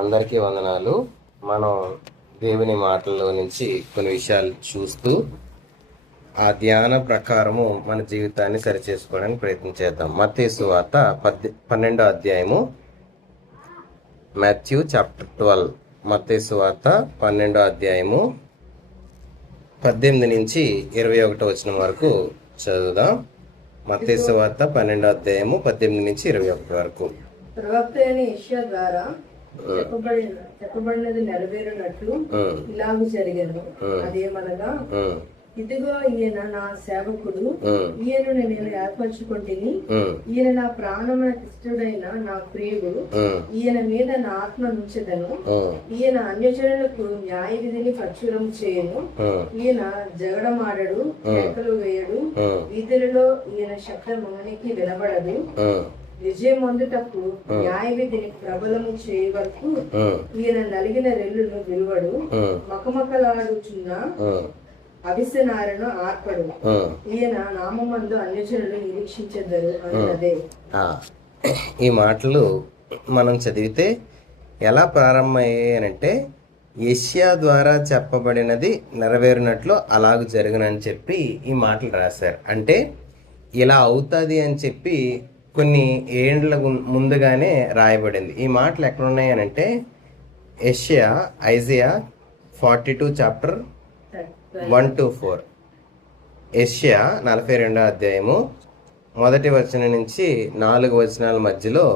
అందరికీ వందనాలు. మనం దేవుని మాటల్లో నుంచి కొన్ని విషయాలు చూస్తూ ఆ ధ్యాన ప్రకారము మన జీవితాన్ని సరిచేసుకోవడానికి ప్రయత్నం చేద్దాం. మత్తయి సువార్త 12వ అధ్యాయము, మాథ్యూ చాప్టర్ 12. మత్తయి సువార్త 12వ అధ్యాయము 18 నుంచి 21 వచనం వరకు చదువుదాం. మత్తయి సువార్త 12వ అధ్యాయము 18 నుంచి 21 వరకు. ప్రవక్త అయిన యెషయా ద్వారా చెప్పబడినది నెరవేరినట్లు ఇలాగూ జరిగను. అదేమనగా, ఇదిగో ఈయన నా సేవకుడు, ఈయనను నేను ఏర్పరచుకుంటుని, ఈయన నా ప్రాణమునకు ఇష్టడైన నా ప్రియుడు, ఈయన మీద నా ఆత్మ నుంచెదను. ఈయన అన్యజనులకు న్యాయ విధిని ప్రచురం చేయను. ఈయన జగడమాడడు, కేకలు వేయడు, వీధులలో ఈయన శబ్దమునికి వినబడదు. విజయం పొందుటకు న్యాయ విధిని ప్రబలము చేయ వరకు ఈయన నలిగిన రెల్లును విలువడు, మకమకలాడుచున్న అవిసనారను ఆర్పడు. ఈయన నామందు అన్యజనులు నిరీక్షించెదరు అన్నదే. ఈ మాటలు మనం చదివితే ఎలా ప్రారంభమయ్యాయంటే, యెషయా ద్వారా చెప్పబడినది నెరవేరినట్లు అలాగూ జరుగునని చెప్పి ఈ మాటలు రాశారు. అంటే ఇలా అవుతుంది అని చెప్పి కొన్ని ఏండ్ల ముందుగానే రాయబడింది. ఈ మాటలు ఎక్కడున్నాయి అని అంటే, ఐజియా 42 చాప్టర్ 1-4, యెషయా 42వ అధ్యాయము 1వ వచనం నుంచి 4 వచనాల మధ్యలో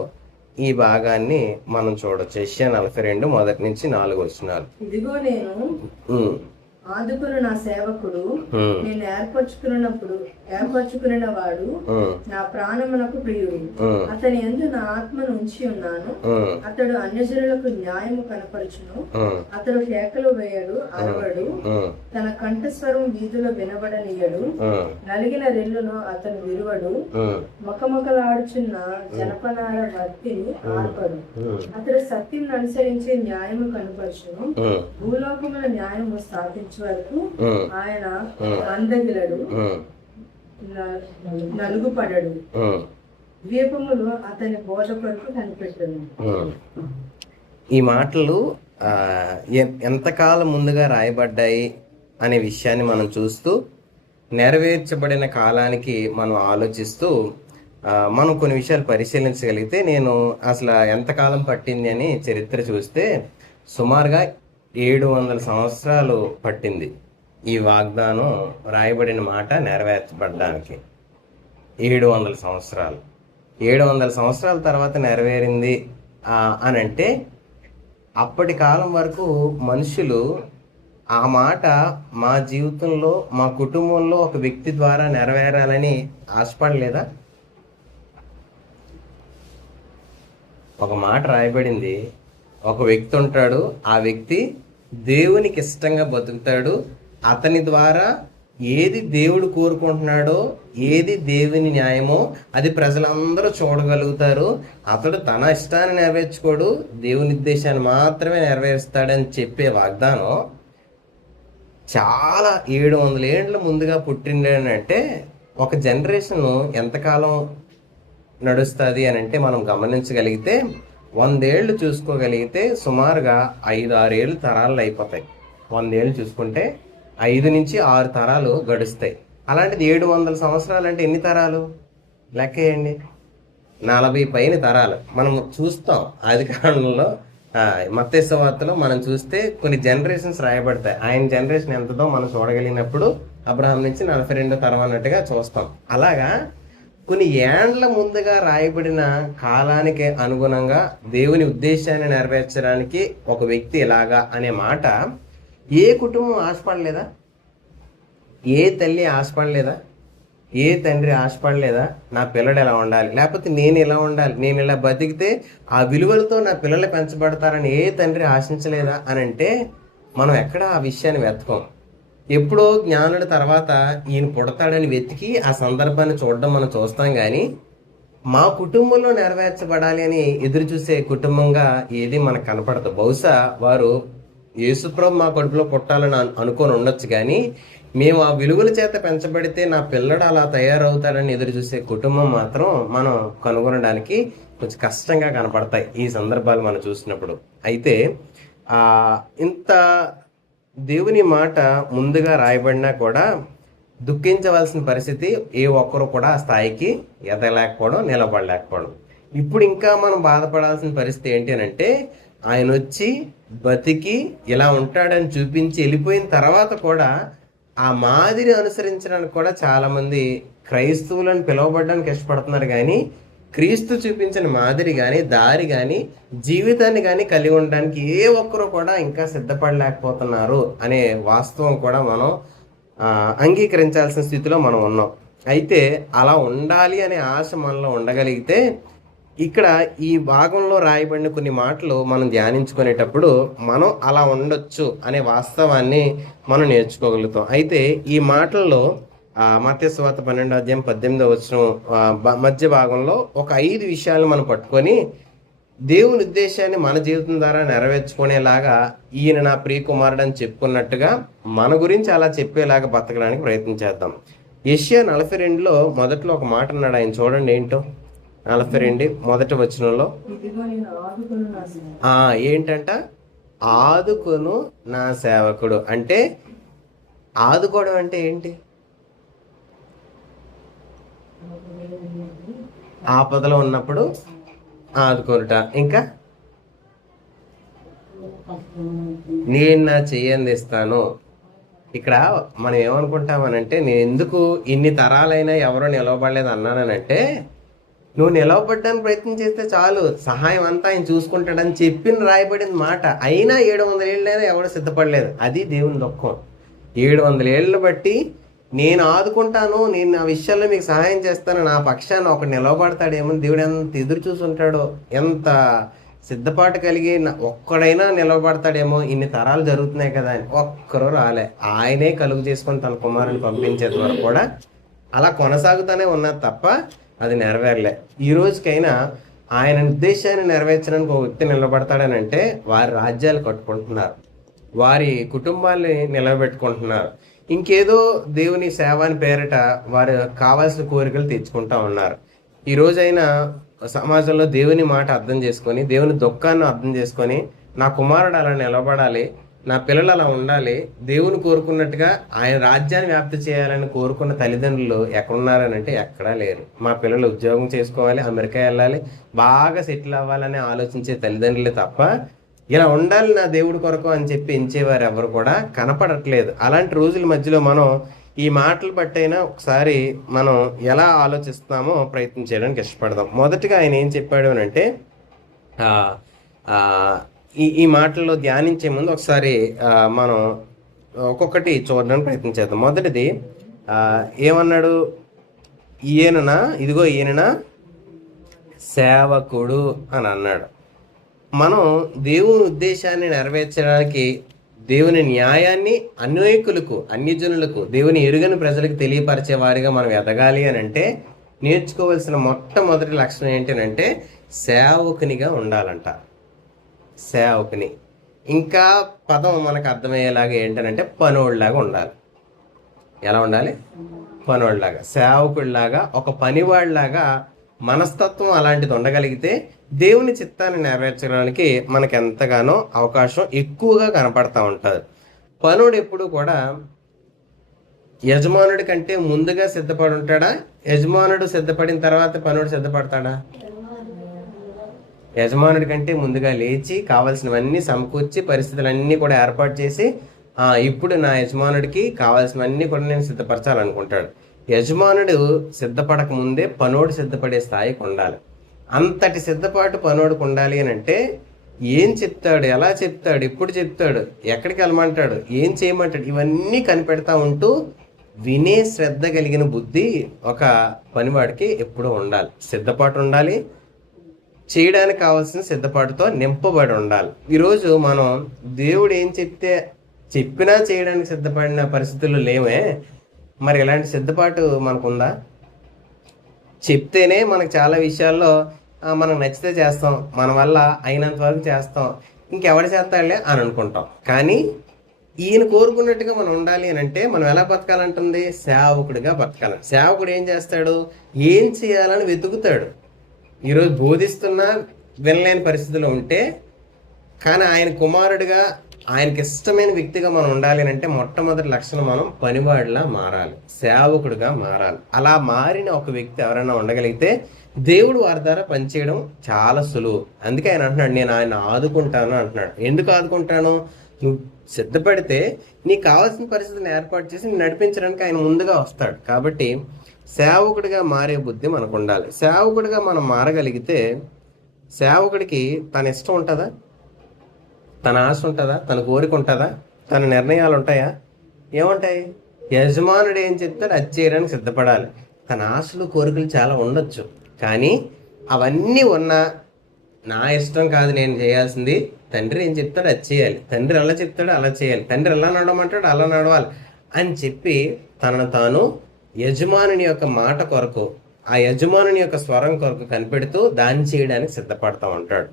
ఈ భాగాన్ని మనం చూడొచ్చు. యెషయా 42 1 నుంచి 4 వచనాలు. ఇదిగో నేను ఆదుకును నా సేవకుడు, నేను ఏర్పరచుకున్న వాడు, నా ప్రాణమునకు ప్రియుడు. అతని యందు నా ఆత్మను ఉంచి ఉన్నాను. అతడు అన్యజనులకు న్యాయము కనపరచును. అతడు కేకలు వేయడు, అరవడు, తన కంఠస్వరం వీధిలో వినబడనీయడు. నలిగిన రెల్లును అతను విరువడు, మొకమొకలాడుచున్న జనపనార భక్తిని ఆర్పడు. అతడు సత్యం అనుసరించి న్యాయము కనపరచును. భూలోకముల న్యాయము స్థాపించు వరకు ఆయన అందగిలడు, నలుగుపడడు. ద్వీపములు అతని బోధ కొరకు కనిపెట్టను. ఈ మాటలు ఎంతకాలం ముందుగా రాయబడ్డాయి అనే విషయాన్ని మనం చూస్తూ, నెరవేర్చబడిన కాలానికి మనం ఆలోచిస్తూ మనం కొన్ని విషయాలు పరిశీలించగలిగితే, నేను అసలు ఎంతకాలం పట్టింది అని చరిత్ర చూస్తే సుమారుగా 700 సంవత్సరాలు పట్టింది ఈ వాగ్దానం రాయబడిన మాట నెరవేర్చబడడానికి. 700 సంవత్సరాలు 700 సంవత్సరాల తర్వాత నెరవేరింది అని అంటే, అప్పటి కాలం వరకు మనుషులు ఆ మాట మా జీవితంలో, మా కుటుంబంలో ఒక వ్యక్తి ద్వారా నెరవేరాలని ఆశపడలేదా? ఒక మాట రాయబడింది, ఒక వ్యక్తి ఉంటాడు, ఆ వ్యక్తి దేవునికి ఇష్టంగా బతుకుతాడు. అతని ద్వారా ఏది దేవుడు కోరుకుంటున్నాడో, ఏది దేవుని న్యాయమో అది ప్రజలందరూ చూడగలుగుతారు. అతడు తన ఇష్టాన్ని నెరవేర్చుకోడు, దేవుని ఉద్దేశాన్ని మాత్రమే నెరవేరుస్తాడని చెప్పే వాగ్దానం చాలా 700 ఏండ్ల ముందుగా పుట్టిందంటే, ఒక జనరేషన్ ఎంతకాలం నడుస్తుంది అని అంటే మనం గమనించగలిగితే, 100 ఏళ్ళు చూసుకోగలిగితే సుమారుగా 5-6 ఏళ్ళు తరాలు అయిపోతాయి. 100 ఏళ్ళు చూసుకుంటే 5 నుంచి 6 తరాలు గడుస్తాయి. అలాంటిది 700 సంవత్సరాలు అంటే ఎన్ని తరాలు లెక్క వేయండి. 40 పైన తరాలు మనం చూస్తాం. ఆది కాలంలో మత్తయి సువార్తలో మనం చూస్తే కొన్ని జనరేషన్స్ రాయబడతాయి. ఆయన జనరేషన్ ఎంతదో మనం చూడగలిగినప్పుడు అబ్రహాం నుంచి 42 తరం అన్నట్టుగా చూస్తాం. అలాగా కొన్ని ఏండ్ల ముందుగా రాయబడిన కాలానికి అనుగుణంగా దేవుని ఉద్దేశాన్ని నెరవేర్చడానికి ఒక వ్యక్తి ఇలాగా అనే మాట ఏ కుటుంబం ఆశపడలేదా? ఏ తల్లి ఆశపడలేదా? ఏ తండ్రి ఆశపడలేదా? నా పిల్లడు ఎలా ఉండాలి, లేకపోతే నేను ఇలా ఉండాలి, నేను ఇలా బతికితే ఆ విలువలతో నా పిల్లలు పెంచబడతారని ఏ తండ్రి ఆశించలేదా అని అంటే, మనం ఎక్కడ ఆ విషయాన్ని వెతకం. ఎప్పుడో జ్ఞానుడి తర్వాత ఈయన పుడతాడని వెతికి ఆ సందర్భాన్ని చూడడం మనం చూస్తాం. కానీ మా కుటుంబంలో నెరవేర్చబడాలి అని ఎదురు చూసే కుటుంబంగా ఏది మనకు కనపడదు. బహుశా వారు యేసుప్రభు మా కడుపులో పుట్టాలని అనుకొని ఉండొచ్చు, కానీ మేము ఆ విలువల చేత పెంచబడితే నా పిల్లడు అలా తయారవుతాడని ఎదురు చూసే కుటుంబం మాత్రం మనం కనుగొనడానికి కొంచెం కష్టంగా కనపడతాయి ఈ సందర్భాలు మనం చూసినప్పుడు. అయితే ఇంత దేవుని మాట ముందుగా రాయబడినా కూడా దుఃఖించవలసిన పరిస్థితి ఏ ఒక్కరు కూడా ఆ స్థాయికి ఎదగలేకపోవడం, నిలబడలేకపోవడం. ఇప్పుడు ఇంకా మనం బాధపడాల్సిన పరిస్థితి ఏంటి అంటే, ఆయన వచ్చి బతికి ఇలా ఉంటాడని చూపించి వెళ్ళిపోయిన తర్వాత కూడా ఆ మాదిరి అనుసరించడానికి కూడా చాలామంది క్రైస్తవులను పిలువబడడానికి ఇష్టపడుతున్నారు, కానీ క్రీస్తు చూపించిన మాదిరి కానీ, దారి కానీ, జీవితాన్ని కానీ కలిగి ఉండడానికి ఏ ఒక్కరు కూడా ఇంకా సిద్ధపడలేకపోతున్నారు అనే వాస్తవం కూడా మనం అంగీకరించాల్సిన స్థితిలో మనం ఉన్నాం. అయితే అలా ఉండాలి అనే ఆశ మనలో ఉండగలిగితే, ఇక్కడ ఈ భాగంలో రాయబడిన కొన్ని మాటలు మనం ధ్యానించుకునేటప్పుడు మనం అలా ఉండొచ్చు అనే వాస్తవాన్ని మనం నేర్చుకోగలుగుతాం. అయితే ఈ మాటల్లో మత్తయి సువార్త 12:18 మధ్య భాగంలో ఒక 5 విషయాలు మనం పట్టుకొని దేవుని ఉద్దేశాన్ని మన జీవితం ద్వారా నెరవేర్చుకునేలాగా ఈయన నా ప్రియ కుమారుడు అని చెప్పుకున్నట్టుగా మన గురించి అలా చెప్పేలాగా బతకడానికి ప్రయత్నం చేద్దాం. యెషయా 42లో మొదట్లో ఒక మాట అన్నాడు ఆయన, చూడండి ఏంటో. 42 మొదటి వచనంలో ఏంటంట, ఆదుకొను నా సేవకుడు. అంటే ఆదుకోవడం అంటే ఏంటి? ఆపదలో ఉన్నప్పుడు ఆదుకోరుట. ఇంకా నేను నా చెయ్యి అందిస్తాను. ఇక్కడ మనం ఏమనుకుంటామనంటే, నేను ఎందుకు ఇన్ని తరాలైనా ఎవరో నిలవబడలేదు అన్నానంటే, నువ్వు నిలవబడ్డానికి ప్రయత్నం చేస్తే చాలు, సహాయం అంతా ఆయన చూసుకుంటాడని చెప్పిన రాయబడిన మాట. అయినా 700 ఏళ్ళైనా ఎవరు సిద్ధపడలేదు. అది దేవుని దుఃఖం. 700 ఏళ్ళను బట్టి నేను ఆదుకుంటాను, నేను ఆ విషయాల్లో మీకు సహాయం చేస్తాను, నా పక్షాన్ని ఒకటి నిలవబడతాడేమో, దేవుడు ఎంత ఎదురు చూసుంటాడో, ఎంత సిద్ధపాటు కలిగి ఒక్కడైనా నిలవబడతాడేమో, ఇన్ని తరాలు జరుగుతున్నాయి కదా అని ఒక్కరూ రాలే. ఆయనే కలుగు చేసుకొని తన కుమారుని పంపించేది వరకు కూడా అలా కొనసాగుతూనే ఉన్నది తప్ప అది నెరవేరలే. ఈ రోజుకైనా ఆయన ఉద్దేశాన్ని నెరవేర్చడానికి ఒక వ్యక్తి నిలబడతాడని అంటే వారి రాజ్యాలు కట్టుకుంటున్నారు, వారి కుటుంబాన్ని నిలబెట్టుకుంటున్నారు, ఇంకేదో దేవుని సేవాని పేరిట వారు కావాల్సిన కోరికలు తెచ్చుకుంటా ఉన్నారు. ఈ రోజైనా సమాజంలో దేవుని మాట అర్థం చేసుకొని, దేవుని దుఃఖాన్ని అర్థం చేసుకొని, నా కుమారుడు అలా నిలబడాలి, నా పిల్లలు అలా ఉండాలి, దేవుని కోరుకున్నట్టుగా ఆయన రాజ్యాన్ని వ్యాప్తి చేయాలని కోరుకున్న తల్లిదండ్రులు ఎక్కడున్నారని అంటే ఎక్కడా లేరు. మా పిల్లలు ఉద్యోగం చేసుకోవాలి, అమెరికా వెళ్ళాలి, బాగా సెటిల్ అవ్వాలని ఆలోచించే తల్లిదండ్రులే తప్ప ఇలా ఉండాలి నా దేవుడి కొరకు అని చెప్పి ఎంచేవారు ఎవరు కూడా కనపడట్లేదు. అలాంటి రోజుల మధ్యలో మనం ఈ మాటలు బట్టైనా ఒకసారి మనం ఎలా ఆలోచిస్తామో ప్రయత్నం చేయడానికి ఇష్టపడదాం. మొదటిగా ఆయన ఏం చెప్పాడు అని అంటే, ఈ మాటల్లో ధ్యానించే ముందు ఒకసారి మనం ఒక్కొక్కటి చూడడానికి ప్రయత్నం చేద్దాం. మొదటిది ఏమన్నాడు, ఈయన సేవకుడు అని అన్నాడు. మనం దేవుని ఉద్దేశాన్ని నెరవేర్చడానికి, దేవుని న్యాయాన్ని అన్యజనులకు, దేవుని ఎరుగని ప్రజలకు తెలియపరిచే వారిగా మనం ఎదగాలి అని అంటే నేర్చుకోవాల్సిన మొట్టమొదటి లక్షణం ఏంటంటే సేవకునిగా ఉండాలంట. సేవకుని, ఇంకా పదం మనకు అర్థమయ్యేలాగా ఏంటనంటే పనోళ్ళలాగా ఉండాలి. ఎలా ఉండాలి? పనోళ్ళలాగా, సేవకుడిలాగా, ఒక పనివాడిలాగా మనస్తత్వం అలాంటిది ఉండగలిగితే దేవుని చిత్తాన్ని నెరవేర్చడానికి మనకు ఎంతగానో అవకాశం ఎక్కువగా కనపడతా ఉంటుంది. పనుడు ఎప్పుడు కూడా యజమానుడి కంటే ముందుగా సిద్ధపడి ఉంటాడా? యజమానుడు సిద్ధపడిన తర్వాత పనుడు సిద్ధపడతాడా? యజమానుడి కంటే ముందుగా లేచి కావాల్సినవన్నీ సమకూర్చి పరిస్థితులన్నీ కూడా ఏర్పాటు చేసి ఇప్పుడు నా యజమానుడికి కావాల్సినవన్నీ కూడా నేను సిద్ధపరచాలనుకుంటాడు. యజమానుడు సిద్ధపడక ముందే పనోడు సిద్ధపడే స్థాయికి ఉండాలి. అంతటి సిద్ధపాటు పనోడుకు ఉండాలి అని అంటే ఏం చెప్తాడు, ఎలా చెప్తాడు, ఎప్పుడు చెప్తాడు, ఎక్కడికి వెళ్ళమంటాడు, ఏం చేయమంటాడు, ఇవన్నీ కనిపెడతా ఉంటూ వినే శ్రద్ధ కలిగిన బుద్ధి ఒక పనివాడికి ఎప్పుడూ ఉండాలి. సిద్ధపాటు ఉండాలి, చేయడానికి కావాల్సిన సిద్ధపాటుతో నింపబడి ఉండాలి. ఈరోజు మనం దేవుడు ఏం చెప్పినా చేయడానికి సిద్ధపడిన పరిస్థితుల్లో లేమే. మరి ఇలాంటి సిద్ధపాటు మనకుందా? చెప్తేనే మనకు చాలా విషయాల్లో మనకు నచ్చితే చేస్తాం, మన వల్ల అయినంత వరకు చేస్తాం, ఇంకెవరు చేస్తాడులే అని అనుకుంటాం. కానీ ఈయన కోరుకున్నట్టుగా మనం ఉండాలి అని అంటే మనం ఎలా బతకాలంటుంది? సేవకుడిగా బతకాలి. సేవకుడు ఏం చేస్తాడు? ఏం చేయాలని వెతుకుతాడు. ఈరోజు బోధిస్తున్నా వినలేని పరిస్థితిలో ఉంటే, కానీ ఆయన కుమారుడిగా ఆయనకి ఇష్టమైన వ్యక్తిగా మనం ఉండాలి అంటే మొట్టమొదటి లక్షణం మనం పనివాడిలా మారాలి, సేవకుడిగా మారాలి. అలా మారిన ఒక వ్యక్తి ఎవరైనా ఉండగలిగితే దేవుడు వారి ద్వారా పనిచేయడం చాలా సులువు. అందుకే ఆయన అంటున్నాడు, నేను ఆయన ఆదుకుంటాను అంటున్నాడు. ఎందుకు ఆదుకుంటాను? నువ్వు సిద్ధపడితే నీకు కావాల్సిన పరిస్థితిని ఏర్పాటు చేసి నడిపించడానికి ఆయన ముందుగా వస్తాడు. కాబట్టి సేవకుడిగా మారే బుద్ధి మనకు ఉండాలి. సేవకుడిగా మనం మారగలిగితే సేవకుడికి తన ఇష్టం ఉంటుందా, తన ఆశ ఉంటుందా, తన కోరిక ఉంటుందా, తన నిర్ణయాలు ఉంటాయా? ఏముంటాయి? యజమానుడు ఏం చెప్తాడు అది చేయడానికి సిద్ధపడాలి. తన ఆశలు కోరికలు చాలా ఉండొచ్చు, కానీ అవన్నీ ఉన్నా నా ఇష్టం కాదు నేను చేయాల్సింది, తండ్రి ఏం చెప్తాడు అది చేయాలి, తండ్రి ఎలా చెప్తాడు అలా చేయాలి, తండ్రి ఎలా నడవమంటాడు అలా నడవాలి అని చెప్పి తనను తాను యజమానుని యొక్క మాట కొరకు, ఆ యజమానుని యొక్క స్వరం కొరకు కనిపెడుతూ దాన్ని చేయడానికి సిద్ధపడతా ఉంటాడు.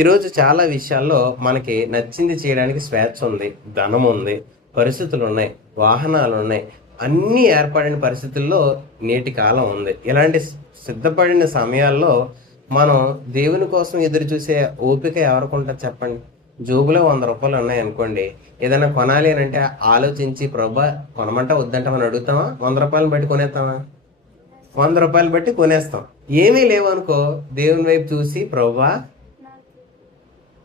ఈరోజు చాలా విషయాల్లో మనకి నచ్చింది చేయడానికి స్వేచ్ఛ ఉంది, ధనం ఉంది, పరిస్థితులు ఉన్నాయి, వాహనాలు ఉన్నాయి, అన్నీ ఏర్పడిన పరిస్థితుల్లో నేటి కాలం ఉంది. ఇలాంటి సిద్ధపడిన సమయాల్లో మనం దేవుని కోసం ఎదురు చూసే ఓపిక ఎవరికి ఉంటుంది చెప్పండి? జోబులో 100 రూపాయలు ఉన్నాయి అనుకోండి, ఏదైనా కొనాలి అని అంటే ఆలోచించి ప్రభా కొనమంటా వద్దంట మనం అడుగుతామా? 100 రూపాయలు బట్టి కొనేస్తామా? 100 రూపాయలు బట్టి కొనేస్తాం. ఏమీ లేవు అనుకో, దేవుని వైపు చూసి ప్రభా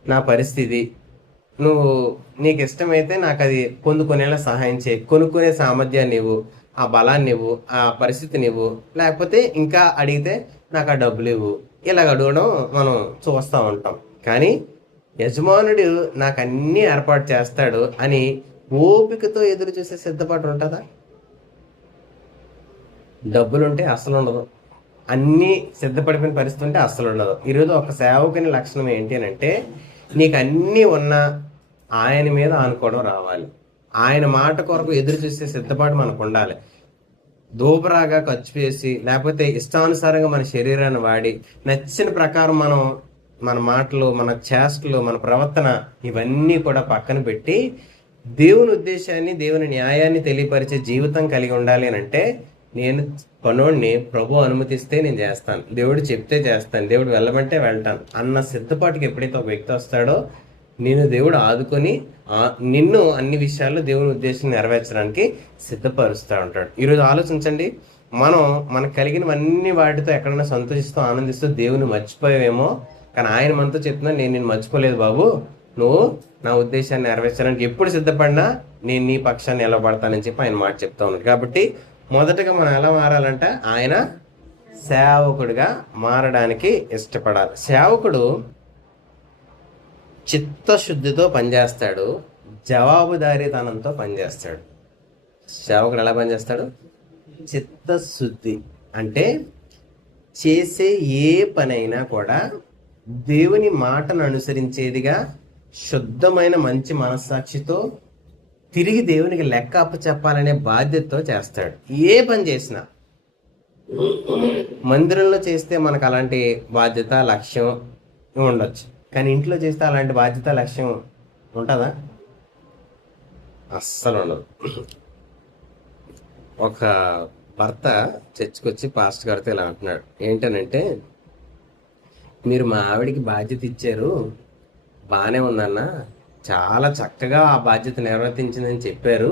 నా పరిస్థితి, నువ్వు నీకు ఇష్టమైతే నాకు అది పొందుకునేలా సహాయం చేయి, కొనుక్కునే సామర్థ్యాన్ని ఇవ్వు, ఆ బలాన్ని ఇవ్వు, ఆ పరిస్థితిని ఇవ్వు, లేకపోతే ఇంకా అడిగితే నాకు ఆ డబ్బులు ఇవ్వు. ఇలాగ అడగడం మనం చూస్తూ ఉంటాం. కానీ యజమానుడు నాకు అన్నీ ఏర్పాటు చేస్తాడు అని ఓపికతో ఎదురు చూసే సిద్ధపాటు ఉంటుందా? డబ్బులుంటే అస్సలు ఉండదు, అన్నీ సిద్ధపడిపోయిన పరిస్థితి ఉంటే అస్సలు ఉండదు. ఈరోజు ఒక సేవకుని లక్షణం ఏంటి అని అంటే, నీకు అన్నీ ఉన్నా ఆయన మీద ఆనుకోవడం రావాలి, ఆయన మాట కొరకు ఎదురు చూసే సిద్ధపాటు మనకు ఉండాలి. దూబరాగా ఖర్చు చేసి లేకపోతే ఇష్టానుసారంగా మన శరీరాన్ని వాడి నచ్చిన ప్రకారం మనం మన మాటలు, మన చేష్టలు, మన ప్రవర్తన ఇవన్నీ కూడా పక్కన పెట్టి దేవుని ఉద్దేశాన్ని, దేవుని న్యాయాన్ని తెలియపరిచే జీవితం కలిగి ఉండాలి అని అంటే, నేను పనోడిని ప్రభు అనుమతిస్తే నేను చేస్తాను, దేవుడు చెప్తే చేస్తాను, దేవుడు వెళ్ళమంటే వెళ్తాను అన్న సిద్ధపాటుకి ఎప్పుడైతే ఒక వ్యక్తి వస్తాడో నేను దేవుడు ఆదుకొని నిన్ను అన్ని విషయాల్లో దేవుని ఉద్దేశం నెరవేర్చడానికి సిద్ధపరుస్తూ ఉంటాడు. ఈరోజు ఆలోచించండి, మనం మనకు కలిగినవన్నీ వాటితో ఎక్కడైనా సంతోషిస్తూ ఆనందిస్తూ దేవుని మర్చిపోయావేమో, కానీ ఆయన మనతో చెప్తున్నా నేను నిన్ను మర్చిపోలేదు బాబు, నువ్వు నా ఉద్దేశాన్ని నెరవేర్చడానికి ఎప్పుడు సిద్ధపడినా నేను నీ పక్షాన్ని నిలబడతానని చెప్పి ఆయన మాట చెప్తా ఉన్నాడు. కాబట్టి మొదటగా మనం ఎలా మారాలంటే ఆయన సేవకుడిగా మారడానికి ఇష్టపడాలి. సేవకుడు చిత్తశుద్ధితో పనిచేస్తాడు, జవాబుదారీతనంతో పనిచేస్తాడు. సేవకుడు ఎలా పనిచేస్తాడు? చిత్తశుద్ధి అంటే చేసే ఏ పనైనా కూడా దేవుని మాటను అనుసరించేదిగా శుద్ధమైన మంచి మనస్సాక్షితో తిరిగి దేవునికి లెక్క అప్పచెప్పాలనే బాధ్యతతో చేస్తాడు. ఏ పని చేసినా మందిరంలో చేస్తే మనకు అలాంటి బాధ్యత లక్ష్యం ఉండొచ్చు, కానీ ఇంట్లో చేస్తే అలాంటి బాధ్యత లక్ష్యం ఉంటుందా? అస్సలు ఉండదు. ఒక భర్త చర్చికి వచ్చి పాస్టర్ గారితో ఇలా అంటున్నాడు, ఏంటనంటే మీరు మా ఆవిడికి బాధ్యత ఇచ్చారు, బాగానే ఉందన్న, చాలా చక్కగా ఆ బాధ్యత నిర్వర్తించిందని చెప్పారు,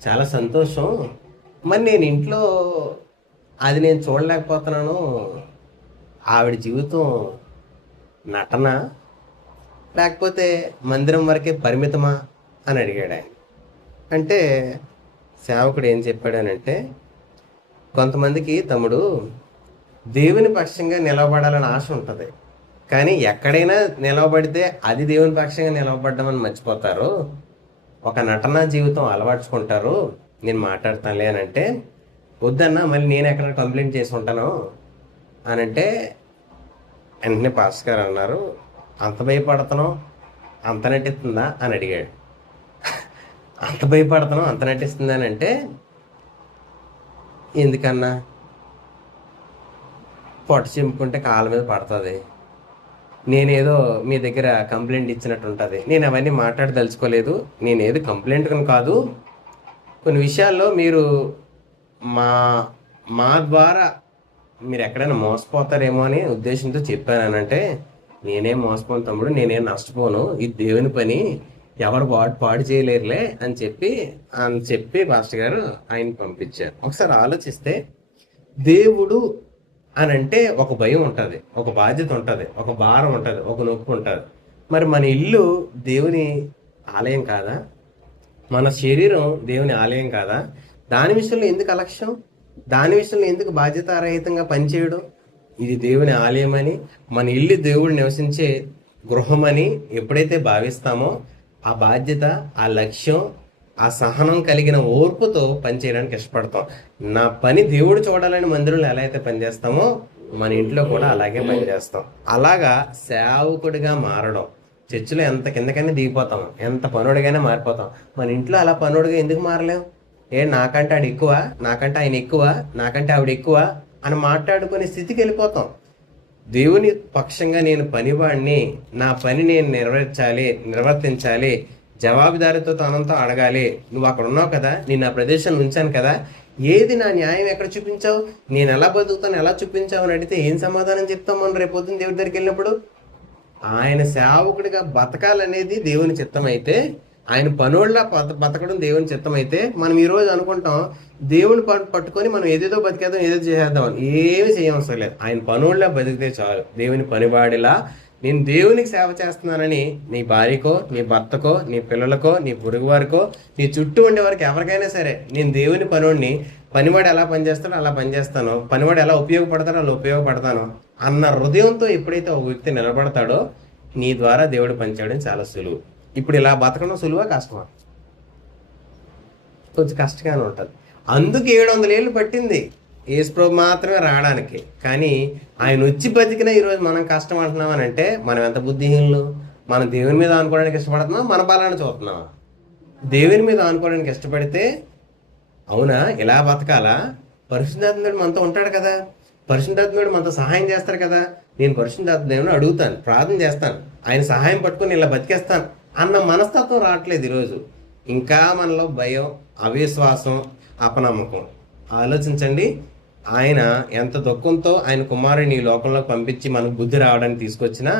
చాలా సంతోషం, మరి నేను ఇంట్లో అది నేను చూడలేకపోతున్నాను, ఆవిడ జీవితం నటన లేకపోతే మందిరం వరకే పరిమితమా అని అడిగాడు ఆయన. అంటే సేవకుడు ఏం చెప్పాడనంటే, కొంతమందికి తమ్ముడు దేవుని పక్షంగా నిలబడాలని ఆశ ఉంటుంది, కానీ ఎక్కడైనా నిలవబడితే అది దేవుని పక్షంగా నిలవబడ్డామని మర్చిపోతారు, ఒక నటనా జీవితం అలవర్చుకుంటారు, నేను మాట్లాడతానులే అని అంటే, వద్దన్నా మళ్ళీ నేను ఎక్కడ కంప్లైంట్ చేసి ఉంటాను అని అంటే, వెంటనే పాస్టర్ గారు అన్నారు, అంత భయపడుతున్నావు అంత నటిస్తుందా అని అడిగాడు. అంత భయపడుతున్నావు అంత నటిస్తుందా అని అంటే, ఎందుకన్నా పొట్ట చింపుకుంటే కాళ్ళ మీద పడుతుంది, నేనేదో మీ దగ్గర కంప్లైంట్ ఇచ్చినట్టు ఉంటుంది, నేను అవన్నీ మాట్లాడదలుచుకోలేదు, నేనేది కంప్లైంట్ కాదు, కొన్ని విషయాల్లో మీరు మా ద్వారా మీరు ఎక్కడైనా మోసపోతారేమో అని ఉద్దేశంతో చెప్పానంటే, నేనేం మోసపోను తమ్ముడు, నేనేం నష్టపోను, ఇది దేవుని పని, ఎవరు పాడు చేయలేరులే అని చెప్పి పాస్టర్ గారు ఆయన పంపించారు. ఒకసారి ఆలోచిస్తే దేవుడు అని అంటే ఒక భయం ఉంటుంది, ఒక బాధ్యత ఉంటుంది, ఒక భారం ఉంటుంది, ఒక నొప్పి ఉంటుంది. మరి మన ఇల్లు దేవుని ఆలయం కాదా? మన శరీరం దేవుని ఆలయం కాదా? దాని విషయంలో ఎందుకు అలక్ష్యం? దాని విషయంలో ఎందుకు బాధ్యతారహితంగా పనిచేయడం? ఇది దేవుని ఆలయం అని, మన ఇల్లు దేవుడు నివసించే గృహమని ఎప్పుడైతే భావిస్తామో ఆ బాధ్యత, ఆ లక్ష్యం, ఆ సహనం కలిగిన ఓర్పుతో పనిచేయడానికి ఇష్టపడతాం. నా పని దేవుడు చూడాలని మందిరంలో ఎలా అయితే పనిచేస్తామో మన ఇంట్లో కూడా అలాగే పనిచేస్తాం. అలాగా సేవకుడిగా మారడం, చర్చిలో ఎంత కిందకైనా దిగిపోతాం, ఎంత పనుడిగానే మారిపోతాం. మన ఇంట్లో అలా పనుడిగా ఎందుకు మారలేం? నాకంటే ఆడు ఎక్కువ, నాకంటే ఆయన ఎక్కువ, నాకంటే ఆవిడ ఎక్కువ అని మాట్లాడుకునే స్థితికి వెళ్ళిపోతాం. దేవుని పక్షంగా నేను పనివాడిని, నా పని నేను నిర్వర్తించాలి, జవాబుదారితో తనంతో అడగాలి. నువ్వు అక్కడ ఉన్నావు కదా, నేను ఆ ప్రదేశంలో ఉంచాను కదా, ఏది నా న్యాయం ఎక్కడ చూపించావు, నేను ఎలా బతుకుతాను ఎలా చూపించావు అని అడిగితే ఏం సమాధానం చెప్తాం మనం రేపొద్దున దేవుడి దగ్గరికి వెళ్ళినప్పుడు? ఆయన సేవకుడిగా బతకాలనేది దేవుని చిత్తం అయితే, ఆయన పనుల్లా బతకడం దేవుని చిత్తం అయితే, మనం ఈరోజు అనుకుంటాం దేవుని పట్టుకొని మనం ఏదేదో బతికేద్దాం, ఏదో చేసేద్దాం అని. ఏమి చేయవసరం లేదు. ఆయన పనుల్లా బతికితే చాలు. దేవుని పనివాడిలా నేను దేవునికి సేవ చేస్తున్నానని నీ భార్యకో, నీ భర్తకో, నీ పిల్లలకో, నీ పొరుగు వారికో, నీ చుట్టూ ఉండే వారికి ఎవరికైనా సరే, నేను దేవుని పనివాడు ఎలా పనిచేస్తాడో అలా పనిచేస్తాను, పనివాడు ఎలా ఉపయోగపడతాడో అలా ఉపయోగపడతాను అన్న హృదయంతో ఎప్పుడైతే ఒక వ్యక్తి నిలబడతాడో నీ ద్వారా దేవుడు పనిచేయడం చాలా సులువు. ఇప్పుడు ఇలా బతకడం సులువా కష్టమా? కొంచెం కష్టంగానే ఉంటుంది. అందుకు 700 ఏళ్ళు పట్టింది యేసుప్రభు మాత్రమే రావడానికి. కానీ ఆయన వచ్చి బతికినా ఈరోజు మనం కష్టం అంటున్నాం అని అంటే మనం ఎంత బుద్ధిహీనులు. మనం దేవుని మీద ఆనుకోవడానికి ఇష్టపడుతున్నాం, మన బలాన్ని చూస్తున్నాం. దేవుని మీద ఆనుకోవడానికి ఇష్టపడితే అవునా ఇలా బతకాలా, పరిశుద్ధాత్ముడు మనతో ఉంటాడు కదా, పరిశుద్ధాత్ముడు మనతో సహాయం చేస్తాడు కదా, నేను పరిశుద్ధాత్ముడిని అడుగుతాను, ప్రార్థన చేస్తాను, ఆయన సహాయం పట్టుకొని ఇలా బతికేస్తాను అన్న మనస్తత్వం రావట్లేదు ఈరోజు. ఇంకా మనలో భయం, అవిశ్వాసం, అపనమ్మకం. ఆలోచించండి, ఆయన ఎంత దుఃఖంతో ఆయన కుమారుని ఈ లోకంలోకి పంపించి మనకు బుద్ధి రావడానికి తీసుకొచ్చినా,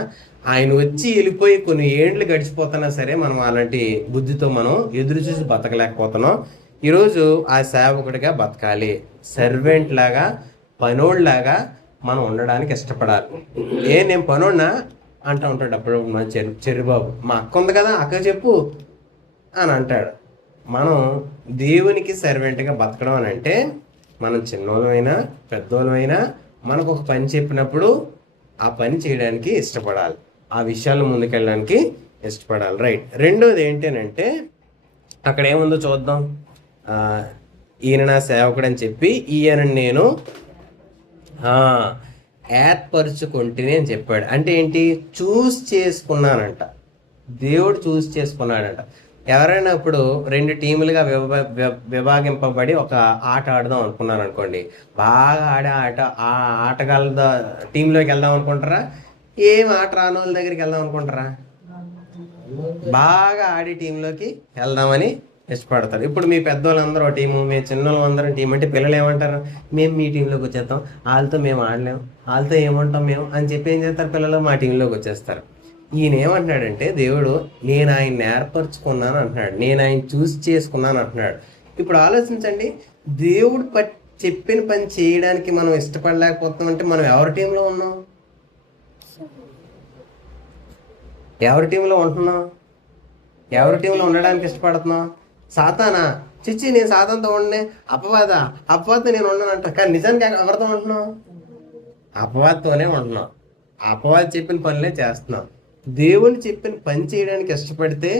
ఆయన వచ్చి వెళ్ళిపోయి కొన్ని ఏండ్లు గడిచిపోతున్నా సరే మనం అలాంటి బుద్ధితో మనం ఎదురు చూసి బతకలేకపోతున్నాం. ఈరోజు ఆ సేవకుడిగా బతకాలి, సర్వెంట్ లాగా, పనోళ్ళలాగా మనం ఉండడానికి ఇష్టపడాలి. నేను పనోడినా అంటూ ఉంటాడు అప్పుడు మా చెర్రిబాబు, మా అక్క ఉంది కదా అక్క చెప్పు అని అంటాడు. మనం దేవునికి సర్వెంట్గా బతకడం అని అంటే మనం చిన్నోళ్ళమైనా పెద్దోళ్ళమైనా మనకు ఒక పని చెప్పినప్పుడు ఆ పని చేయడానికి ఇష్టపడాలి, ఆ విషయాలు ముందుకెళ్ళడానికి ఇష్టపడాలి. రైట్. రెండోది ఏంటంటే అక్కడ ఏముందో చూద్దాం. ఈయన నా సేవకుడు అని చెప్పి ఈయనని నేను ఏర్పరుచుకుంటేనే అని చెప్పాడు. అంటే ఏంటి? చూస్ చేసుకున్నానంట, దేవుడు చూస్ చేసుకున్నాడంట. ఎవరైనా ఇప్పుడు 2 టీములుగా విభాగింపబడి ఒక ఆట ఆడదాం అనుకున్నారు అనుకోండి, బాగా ఆడే ఆ ఆటగాళ్ళ టీంలోకి వెళ్దాం అనుకుంటారా, ఏం ఆట రాని వాళ్ళ దగ్గరికి వెళ్దాం అనుకుంటారా? బాగా ఆడే టీంలోకి వెళ్దామని ఇష్టపడతారు. ఇప్పుడు మీ పెద్దవాళ్ళందరూ ఒక టీము, మీ చిన్నవాళ్ళందరం టీం అంటే పిల్లలు ఏమంటారు, మేము మీ టీంలోకి వచ్చేస్తాం, వాళ్ళతో మేము ఆడలేము, వాళ్ళతో ఏమంటాం మేము అని చెప్పి ఏం చేస్తారు, పిల్లలు మా టీంలోకి వచ్చేస్తారు. ఈయన ఏమంటున్నాడంటే దేవుడు నేను ఆయన ఏర్పరచుకున్నాను అంటున్నాడు, నేను ఆయన చూస్ చేసుకున్నాను అంటున్నాడు. ఇప్పుడు ఆలోచించండి, దేవుడు చెప్పిన పని చేయడానికి మనం ఇష్టపడలేకపోతున్నాం అంటే మనం ఎవరి టీంలో ఉన్నాం, ఎవరి టీంలో ఉంటున్నాం, ఎవరి టీంలో ఉండడానికి ఇష్టపడుతున్నాం? సాతానా? చిచ్చి నేను సాతాన్తో ఉండనే, అపవాదతో నేను ఉండనంట. కానీ నిజానికి ఎవరితో ఉంటున్నాం? అపవాదతోనే ఉంటున్నాం, అపవాది చెప్పిన పనులే చేస్తున్నాం. దేవుని చెప్పిన పని చేయడానికి ఇష్టపడితే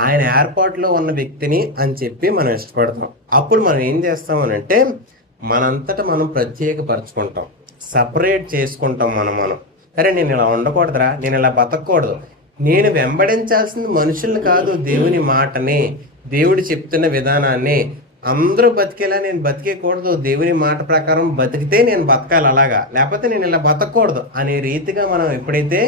ఆయన ఏర్పాటులో ఉన్న వ్యక్తిని అని చెప్పి మనం ఇష్టపడతాం. అప్పుడు మనం ఏం చేస్తామనంటే మనంతటా మనం ప్రత్యేకపరచుకుంటాం, సపరేట్ చేసుకుంటాం. మనం అరే నేను ఇలా ఉండకూడదురా, నేను ఇలా బతకూడదు, నేను వెంబడించాల్సింది మనుషుల్ని కాదు, దేవుని మాటని, దేవుడు చెప్తున్న విధానాన్ని. అందరూ బతికేలా నేను బతికేకూడదు, దేవుని మాట ప్రకారం బతికితే నేను బతకాలి అలాగా, లేకపోతే నేను ఇలా బతకూడదు అనే రీతిగా మనం ఎప్పుడైతే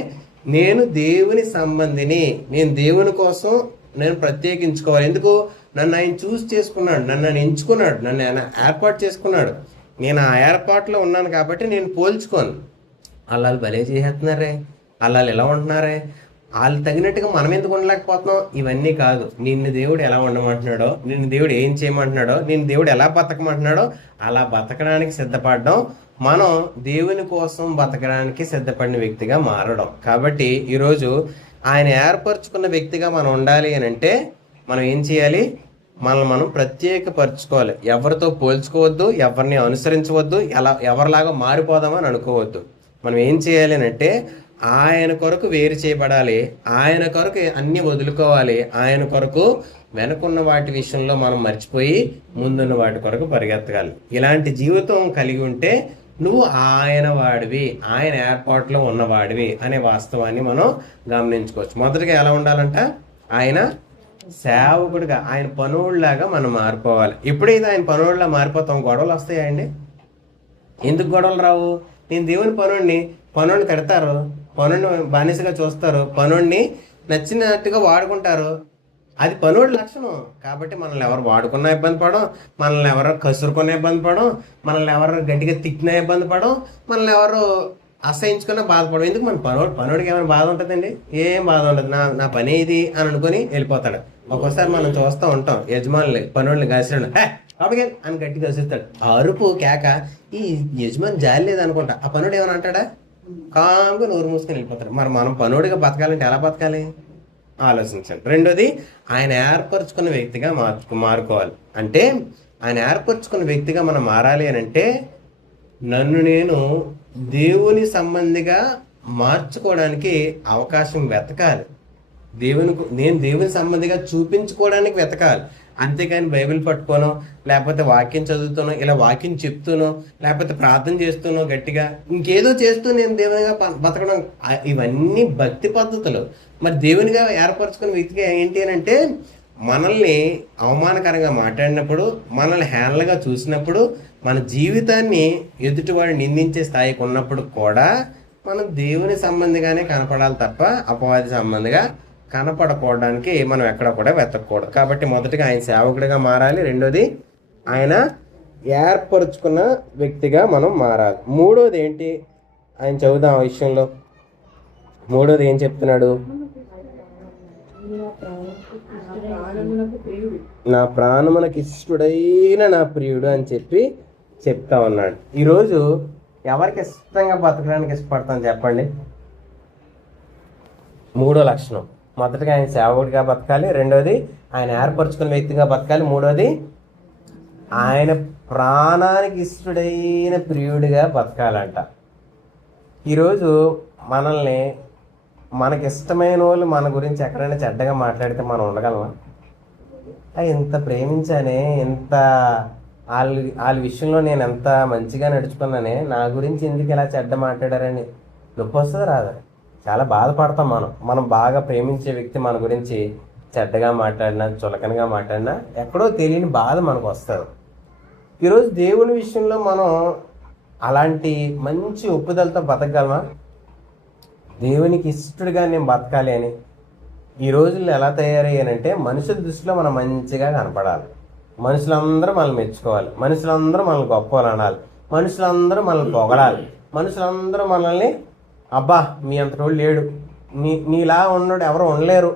నేను దేవుని సంబంధిని, నేను దేవుని కోసం నేను ప్రత్యేకించుకోవాలి. ఎందుకు? నన్ను ఆయన చూస్ చేసుకున్నాడు, నన్ను ఆయన ఎంచుకున్నాడు, నన్ను ఆయన ఏర్పాటు చేసుకున్నాడు. నేను ఆ ఏర్పాట్లో ఉన్నాను కాబట్టి నేను పోల్చుకోను. వాళ్ళు భలే చేసేస్తున్నారే, వాళ్ళు ఎలా ఉంటున్నారే, వాళ్ళు తగినట్టుగా మనం ఎందుకు ఉండలేకపోతున్నాం, ఇవన్నీ కాదు. నిన్ను దేవుడు ఎలా ఉండమంటున్నాడో, నిన్ను దేవుడు ఏం చేయమంటున్నాడో, నిన్ను దేవుడు ఎలా బతకమంటున్నాడో అలా బతకడానికి సిద్ధపడడం, మనం దేవుని కోసం బతకడానికి సిద్ధపడిన వ్యక్తిగా మారడం. కాబట్టి ఈరోజు ఆయన ఏర్పరచుకున్న వ్యక్తిగా మనం ఉండాలి అని అంటే మనం ఏం చేయాలి? మనం ప్రత్యేకపరచుకోవాలి. ఎవరితో పోల్చుకోవద్దు, ఎవరిని అనుసరించవద్దు, ఎవరిలాగా మారిపోదామని అనుకోవద్దు. మనం ఏం చేయాలి అని అంటే ఆయన కొరకు వేరు చేయబడాలి, ఆయన కొరకు అన్ని వదులుకోవాలి, ఆయన కొరకు వెనుకున్న వాటి విషయంలో మనం మర్చిపోయి ముందున్న వాటి కొరకు పరిగెత్తగాలి. ఇలాంటి జీవితం కలిగి ఉంటే నువ్వు ఆయన వాడివి, ఆయన ఏర్పాటులో ఉన్నవాడివి అనే వాస్తవాన్ని మనం గమనించుకోవచ్చు. మొదటిగా ఎలా ఉండాలంట? ఆయన సేవకుడిగా, ఆయన పనువుల్లాగా మనం మారిపోవాలి. ఎప్పుడైతే ఆయన పనువుల్లా మారిపోతాం గొడవలు వస్తాయండి. ఎందుకు గొడవలు రావు? నేను దేవుని పనుడిని తిడతారు, పనుడిని బానిసగా చూస్తారు, పనుడిని నచ్చినట్టుగా వాడుకుంటారు. అది పనుడి లక్షణం. కాబట్టి మనల్ని ఎవరు వాడుకున్నా ఇబ్బంది పడం, మనల్ని ఎవరు కసురుకున్నా ఇబ్బంది పడం, మనల్ని ఎవరు గట్టిగా తిట్టినా ఇబ్బంది పడం, మనల్ని ఎవరు అసహించుకున్నా బాధపడడం. ఎందుకు? మన పనుడికి ఏమైనా బాధ ఉంటుందండి? ఏం బాధ ఉండదు. నా పని ఇది అని అనుకుని వెళ్ళిపోతాడు. ఒక్కోసారి మనం చూస్తూ ఉంటాం, యజమానులు పనుడిని కాసిరాడు, కాబట్టి అని గట్టిగా కసురుతాడు. ఆ అరుపు కేక ఈ యజమాని జాలి లేదు అనుకుంటా. ఆ పనుడు ఏమైనా అంటాడా? కామ్గా నోరు మూసుకొని వెళ్ళిపోతాడు. మనం పనుడిగా బతకాలంటే ఎలా బతకాలి ఆలోచించండి. రెండోది, ఆయన ఏర్పరచుకున్న వ్యక్తిగా మారుకోవాలి. అంటే ఆయన ఏర్పరచుకున్న వ్యక్తిగా మనం మారాలి అని అంటే నన్ను నేను దేవుని సంబంధిగా మార్చుకోవడానికి అవకాశం వెతకాలి. నేను దేవుని సంబంధిగా చూపించుకోవడానికి వెతకాలి. అంతేకాని బైబిల్ పట్టుకోనో, లేకపోతే వాక్యం చదువుతానో, ఇలా వాక్యం చెప్తానో, లేకపోతే ప్రార్థన చేస్తానో, గట్టిగా ఇంకేదో చేస్తూ నేను దేవునిగా బతకడం, ఇవన్నీ భక్తి పద్ధతులు. మరి దేవునిగా ఏర్పరచుకున్న వ్యక్తిగా ఏంటి అని అంటే మనల్ని అవమానకరంగా మాట్లాడినప్పుడు, మనల్ని హేళనగా చూసినప్పుడు, మన జీవితాన్ని ఎదుటివాడు నిందించే స్థాయికి ఉన్నప్పుడు కూడా మనం దేవుని సంబంధిగానే కనపడాలి తప్ప అపవాది సంబంధిగా కనపడకపోవడానికి మనం ఎక్కడ కూడా వెతకూడదు. కాబట్టి మొదటిగా ఆయన సేవకుడిగా మారాలి. రెండోది ఆయన ఏర్పరచుకున్న వ్యక్తిగా మనం మారాలి. మూడోది ఏంటి? ఆయన చదువుదాం ఆ విషయంలో. మూడోది ఏం చెప్తున్నాడు? నా ప్రాణమునకు ఇష్టడైన నా ప్రియుడు అని చెప్తా ఉన్నాడు. ఈరోజు ఎవరికి ఇష్టంగా బతకడానికి ఇష్టపడతాను చెప్పండి? మూడో లక్షణం, మొదటిగా ఆయన సేవకుడిగా బతకాలి, రెండోది ఆయన ఏర్పరచుకున్న వ్యక్తిగా బతకాలి, మూడోది ఆయన ప్రాణానికి ఇష్టడైన ప్రియుడిగా బతకాలంట. ఈరోజు మనకిష్టమైన వాళ్ళు మన గురించి ఎక్కడైనా చెడ్డగా మాట్లాడితే మనం ఉండగలమా? ఎంత ప్రేమించానే, ఎంత వాళ్ళ విషయంలో నేను ఎంత మంచిగా నడుచుకున్నానే, నా గురించి ఎందుకు ఇలా చెడ్డ మాట్లాడారని నొప్పి వస్తుంది రాదా? చాలా బాధపడతాం. మనం బాగా ప్రేమించే వ్యక్తి మన గురించి చెడ్డగా మాట్లాడినా, చులకనగా మాట్లాడినా ఎక్కడో తెలియని బాధ మనకు వస్తుంది. ఈరోజు దేవుని విషయంలో మనం అలాంటి మంచి ఒప్పుదలతో బతకగలమా? దేవునికి ఇష్టడుగా నేను బతకాలి అని ఈ రోజుల్లో ఎలా తయారయ్యానంటే మనుషుల దృష్టిలో మనం మంచిగా కనపడాలి, మనుషులందరూ మనల్ని మెచ్చుకోవాలి, మనుషులందరూ మనల్ని గొప్పలు అనాలి, మనుషులందరూ మనల్ని పొగడాలి, మనుషులందరూ మనల్ని అబ్బా మీ అంతటోడు లేడు, నీలా ఉన్నోడు ఎవరు ఉండలేరు,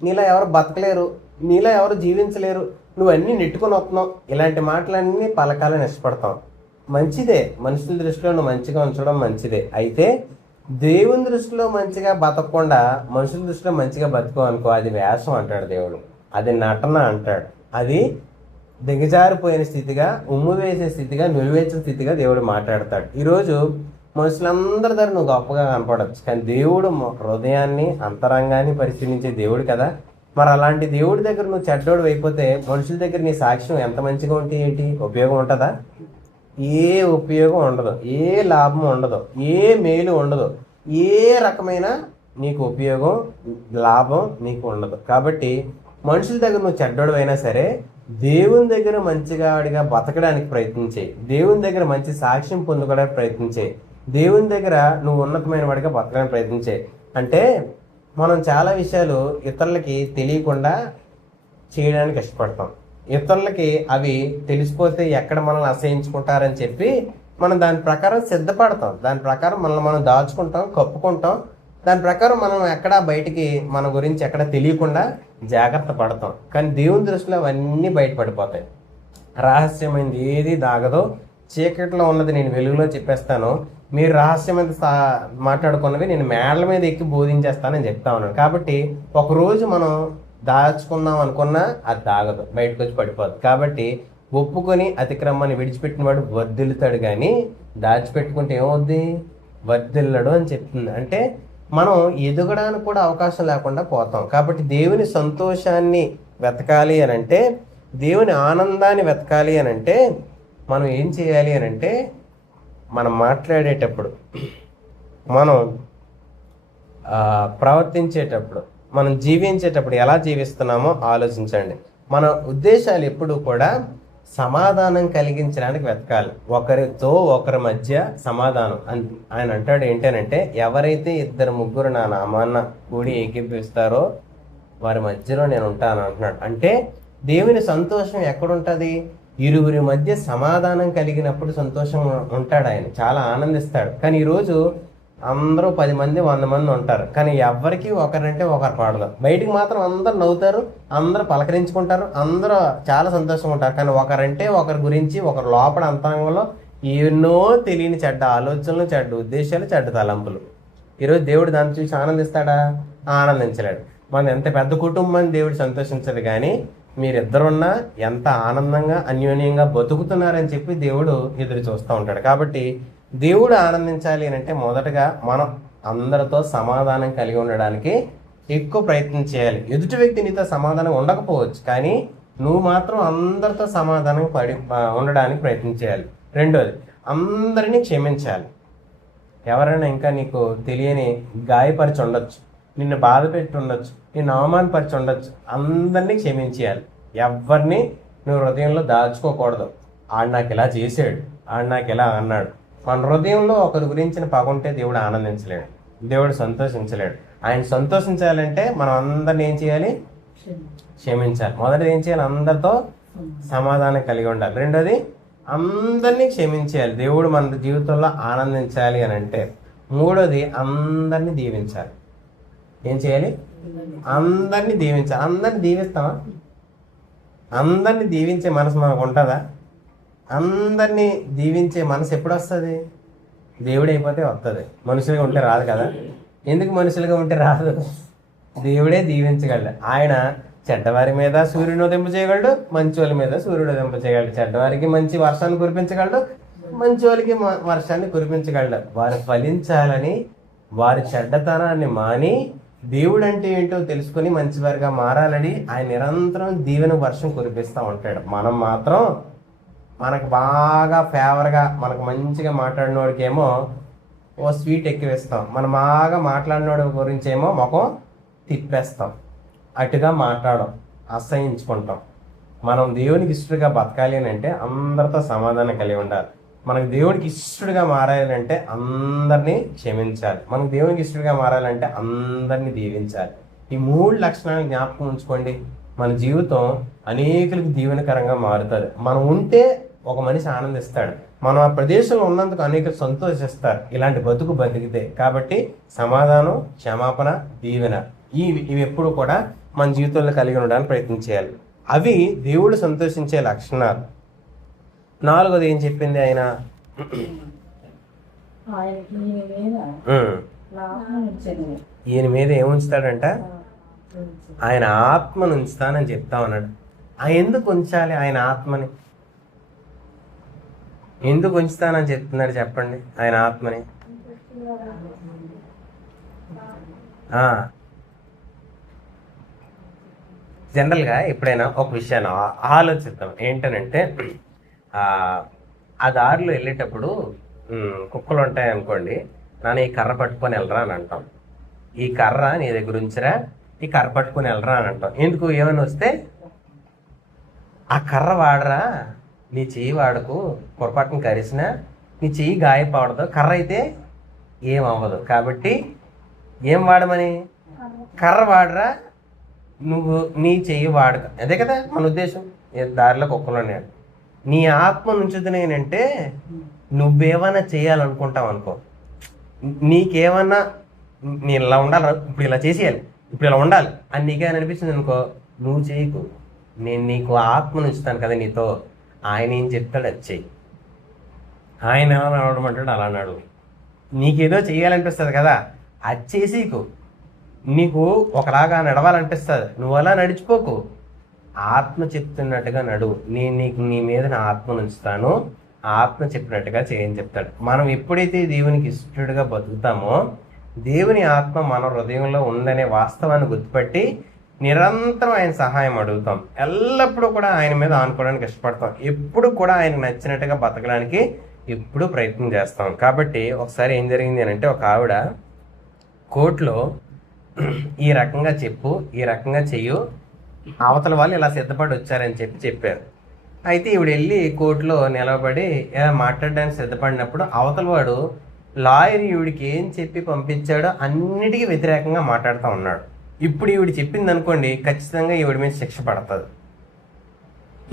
నీలా ఎవరు బతకలేరు, నీలా ఎవరు జీవించలేరు, నువ్వు అన్నీ నెట్టుకొని వస్తున్నావు, ఇలాంటి మాటలన్నీ పలకాలని ఇష్టపడతాం. మంచిదే, మనుషుల దృష్టిలో నువ్వు మంచిగా ఉంచడం మంచిదే. అయితే దేవుని దృష్టిలో మంచిగా బతకకుండా మనుషుల దృష్టిలో మంచిగా బతుకో అనుకో, అది వేషం అంటాడు దేవుడు, అది నటన అంటాడు, అది దిగజారిపోయిన స్థితిగా, ఉమ్ము వేసే స్థితిగా, నిలువేసిన స్థితిగా దేవుడు మాట్లాడతాడు. ఈరోజు మనుషులందరి దగ్గర నువ్వు గొప్పగా కనపడవచ్చు, కానీ దేవుడు హృదయాన్ని, అంతరంగాన్ని పరిశీలించే దేవుడు కదా. మరి అలాంటి దేవుడి దగ్గర నువ్వు చెడ్డోడు అయిపోతే మనుషుల దగ్గర నీ సాక్ష్యం ఎంత మంచిగా ఉంటే ఏంటి ఉపయోగం ఉంటుందా? ఏ ఉపయోగం ఉండదు, ఏ లాభం ఉండదు, ఏ మేలు ఉండదు, ఏ రకమైన నీకు ఉపయోగం లాభం నీకు ఉండదు. కాబట్టి మనుషుల దగ్గర నువ్వు చెడ్డోడు అయినా సరే దేవుని దగ్గర మంచిగా వాడిగా బతకడానికి ప్రయత్నించేయి, దేవుని దగ్గర మంచి సాక్ష్యం పొందుకోవడానికి ప్రయత్నించేయి, దేవుని దగ్గర నువ్వు ఉన్నతమైన వాడిగా బతకడానికి ప్రయత్నించేయి. అంటే మనం చాలా విషయాలు ఇతరులకి తెలియకుండా చేయడానికి ఇష్టపడతాం. ఇతరులకి అవి తెలిసిపోతే ఎక్కడ మనల్ని అసహించుకుంటారని చెప్పి మనం దాని ప్రకారం సిద్ధపడతాం, దాని ప్రకారం మనల్ని మనం దాచుకుంటాం, కప్పుకుంటాం, దాని ప్రకారం మనం ఎక్కడ బయటికి మన గురించి ఎక్కడ తెలియకుండా జాగ్రత్త పడతాం. కానీ దేవుని దృష్టిలో అవన్నీ బయటపడిపోతాయి. రహస్యమైనది ఏది దాగదో, చీకట్లో ఉన్నది నేను వెలుగులో చెప్పేస్తాను, మీరు రహస్యమైన మాట్లాడుకున్నవి నేను మేడల మీద ఎక్కి బోధించేస్తానని చెప్తా ఉన్నాను. కాబట్టి ఒకరోజు మనం దాచుకుందాం అనుకున్నా అది దాగదు, బయటకు వచ్చి పడిపోదు. కాబట్టి ఒప్పుకొని అతిక్రమాన్ని విడిచిపెట్టిన వాడు వర్ధిల్లుతాడు, కానీ దాచిపెట్టుకుంటే ఏమవుద్ది, వర్ధిల్లడు అని చెప్తుంది. అంటే మనం ఎదగడానికి కూడా అవకాశం లేకుండా పోతాం. కాబట్టి దేవుని సంతోషాన్ని వెతకాలి అని అంటే, దేవుని ఆనందాన్ని వెతకాలి అని అంటే మనం ఏం చేయాలి అని అంటే, మనం మాట్లాడేటప్పుడు, మనం ప్రవర్తించేటప్పుడు, మనం జీవించేటప్పుడు ఎలా జీవిస్తున్నామో ఆలోచించండి. మన ఉద్దేశాలు ఎప్పుడు కూడా సమాధానం కలిగించడానికి వెతకాలి. ఒకరితో ఒకరి మధ్య సమాధానం. ఆయన అంటాడు ఏంటనంటే, ఎవరైతే 2-3 నా నామాన్న కూడి ఏకీపిస్తారో వారి మధ్యలో నేను ఉంటాను అంటున్నాడు. అంటే దేవుని సంతోషం ఎక్కడుంటుంది? ఇరువురి మధ్య సమాధానం కలిగినప్పుడు సంతోషం ఉంటాడు. ఆయన చాలా ఆనందిస్తాడు. కానీ ఈరోజు అందరూ 10 మంది 100 మంది ఉంటారు, కానీ ఎవరికి ఒకరంటే ఒకరు పడదు. బయటికి మాత్రం అందరు నవ్వుతారు, అందరూ పలకరించుకుంటారు, అందరూ చాలా సంతోషంగా ఉంటారు. కానీ ఒకరంటే ఒకరి గురించి ఒకరు లోపల అంతరంగంలో ఎన్నో తెలియని చెడ్డ ఆలోచనలు, చెడ్డ ఉద్దేశాలు, చెడ్డ తలంపులు. ఈరోజు దేవుడు దాన్ని చూసి ఆనందిస్తాడా? ఆనందించలేడు. మనం ఎంత పెద్ద కుటుంబాన్ని దేవుడు సంతోషించదు, కానీ మీరిద్దరున్నా ఎంత ఆనందంగా అన్యోన్యంగా బతుకుతున్నారని చెప్పి దేవుడు ఎదురు చూస్తూ ఉంటాడు. కాబట్టి దేవుడు ఆనందించాలి అని అంటే మొదటగా మనం అందరితో సమాధానం కలిగి ఉండడానికి ఎక్కువ ప్రయత్నం చేయాలి. ఎదుటి వ్యక్తి నీతో సమాధానం ఉండకపోవచ్చు, కానీ నువ్వు మాత్రం అందరితో సమాధానం ఉండడానికి ప్రయత్నం చేయాలి. రెండోది, అందరినీ క్షమించాలి. ఎవరైనా ఇంకా నీకు తెలియని గాయపరిచి ఉండొచ్చు, నిన్ను బాధ పెట్టి ఉండొచ్చు, నిన్ను అవమానపరిచి ఉండొచ్చు, అందరినీ క్షమించేయాలి. ఎవరిని నువ్వు హృదయంలో దాచుకోకూడదు. ఆడు నాకు ఇలా చేసాడు, ఆడు నాకు ఇలా అన్నాడు. మన హృదయంలో ఒకరి గురించిన పగుంటే దేవుడు ఆనందించలేడు, దేవుడు సంతోషించలేడు. ఆయన సంతోషించాలంటే మనం అందరిని ఏం చేయాలి? క్షమించాలి. మొదటిది ఏం చేయాలి? అందరితో సమాధానం కలిగి ఉండాలి. రెండోది, అందరినీ క్షమించేయాలి. దేవుడు మన జీవితంలో ఆనందించాలి అని అంటే. మూడోది, అందరినీ దీవించాలి. ఏం చేయాలి? అందరినీ దీవించాలి. అందరిని దీవిస్తామా? అందరినీ దీవించే మనసు మనకు ఉంటుందా? అందరినీ దీవించే మనసు ఎప్పుడు వస్తుంది? దేవుడు అయిపోతే వస్తుంది. మనుషులుగా ఉంటే రాదు కదా. ఎందుకు మనుషులుగా ఉంటే రాదు? దేవుడే దీవించగలడు. ఆయన చెడ్డవారి మీద సూర్యుని ఉదయింప చేయగలడు, మంచి వాళ్ళ మీద సూర్యుడు ఉదయింప చేయగలడు. చెడ్డవారికి మంచి వర్షాన్ని కురిపించగలడు, మంచి వాళ్ళకి వర్షాన్ని కురిపించగలడు. వారు ఫలించాలని, వారి చెడ్డతనాన్ని మాని దేవుడు అంటే ఏంటో తెలుసుకొని మంచివారిగా మారాలని ఆయన నిరంతరం దీవెన వర్షం కురిపిస్తూ ఉంటాడు. మనం మాత్రం మనకు బాగా ఫేవర్గా, మనకు మంచిగా మాట్లాడిన వాడికి ఏమో ఓ స్వీట్ ఎక్కివేస్తాం, మనం బాగా మాట్లాడినోడి గురించి ఏమో ముఖం తిప్పేస్తాం, అటుగా మాట్లాడడం, అసహించుకుంటాం. మనం దేవునికి ఇష్టడుగా బతకాలి అని అంటే అందరితో సమాధానం కలిగి ఉండాలి. మనకు దేవుడికి ఇష్టడుగా మారాలంటే అందరినీ క్షమించాలి. మనకు దేవునికి ఇష్టడుగా మారాలంటే అందరినీ దీవించాలి. ఈ 3 లక్షణాలు జ్ఞాపకం ఉంచుకోండి. మన జీవితం అనేకులకు దీవెనకరంగా మారుతుంది. మనం ఉంటే ఒక మనిషి ఆనందిస్తాడు, మనం ఆ ప్రదేశంలో ఉన్నందుకు అనేకులు సంతోషిస్తారు ఇలాంటి బతుకు బతికితే. కాబట్టి సమాధానం, క్షమాపణ, దీవెన ఇవి ఎప్పుడు కూడా మన జీవితంలో కలిగి ఉండడానికి ప్రయత్నం చేయాలి. అవి దేవుడు సంతోషించే లక్షణాలు. 4వది ఏం చెప్పింది ఆయన? ఈయన మీద ఏముంచుతాడంట? ఆయన ఆత్మను ఉంచుతానని చెప్తా ఉన్నాడు. ఎందుకు ఉంచాలి ఆయన ఆత్మని? ఎందుకు ఉంచుతానని చెప్తున్నాడు చెప్పండి ఆయన ఆత్మని? జనరల్గా ఎప్పుడైనా ఒక విషయాన్ని ఆలోచిద్దాం. ఏంటనంటే, ఆ దారిలో వెళ్ళేటప్పుడు కుక్కలు ఉంటాయి అనుకోండి, నాన్న ఈ కర్ర పట్టుకొని వెళ్ళరా అని అంటాం. ఈ కర్ర నీ దగ్గర ఉంచిరా, ఈ కర్ర పట్టుకొని వెళ్ళరా అని అంటాం. ఎందుకు? ఏమైనా వస్తే ఆ కర్ర వాడరా, నీ చెయ్యి వాడకు, పొరపాటును కరిసినా నీ చెయ్యి గాయపడదు, కర్ర అయితే ఏమవ్వదు. కాబట్టి ఏం వాడమని? కర్ర వాడరా, నువ్వు నీ చెయ్యి వాడక, అదే కదా మన ఉద్దేశం. దారిలో కుక్కలో నేను నీ ఆత్మ నుంచుది నేనంటే నువ్వేమన్నా చేయాలనుకుంటావు అనుకో, నీకేమన్నా నేను ఇలా ఉండాలి, ఇప్పుడు ఇలా చేసేయాలి, ఇప్పుడు ఇలా ఉండాలి అని నీకేమైనా అనిపించింది అనుకో, నువ్వు చేయకు. నేను నీకు ఆత్మను ఉంచుతాను కదా నీతో, ఆయన ఏం చెప్తాడు అది చెయ్యి. ఆయన ఎలా నడవడమంటాడు అలా నడువు. నీకేదో చేయాలనిపిస్తుంది కదా, అది చేసేకు. నీకు ఒకలాగా నడవాలనిపిస్తుంది, నువ్వు అలా నడిచిపోకు. ఆత్మ చెప్తున్నట్టుగా నడువు. నేను నీకు నీ మీద నా ఆత్మను ఉంచుతాను, ఆత్మ చెప్పినట్టుగా చేయని చెప్తాడు. మనం ఎప్పుడైతే దేవునికి ఇష్టడుగా బతుకుతామో, దేవుని ఆత్మ మన హృదయంలో ఉందనే వాస్తవాన్ని గుర్తుపట్టి నిరంతరం ఆయన సహాయం అడుగుతాం. ఎల్లప్పుడూ కూడా ఆయన మీద ఆనుకోవడానికి ఇష్టపడతాం. ఎప్పుడు కూడా ఆయనకు నచ్చినట్టుగా బతకడానికి ఎప్పుడూ ప్రయత్నం చేస్తాం. కాబట్టి ఒకసారి ఏం జరిగింది అని అంటే, ఒక ఆవిడ కోర్టులో ఈ రకంగా చెప్పు, ఈ రకంగా చెయ్యు, అవతల వాళ్ళు ఇలా సిద్ధపడి వచ్చారని చెప్పారు. అయితే ఈవిడ వెళ్ళి కోర్టులో నిలబడి మాట్లాడడానికి సిద్ధపడినప్పుడు అవతల వాడు లాయర్ ఈవిడికి ఏం చెప్పి పంపించాడో అన్నిటికీ వ్యతిరేకంగా మాట్లాడుతూ ఉన్నాడు. ఇప్పుడు ఈవిడ చెప్పింది అనుకోండి, ఖచ్చితంగా ఈవిడ మీద శిక్ష పడుతుంది.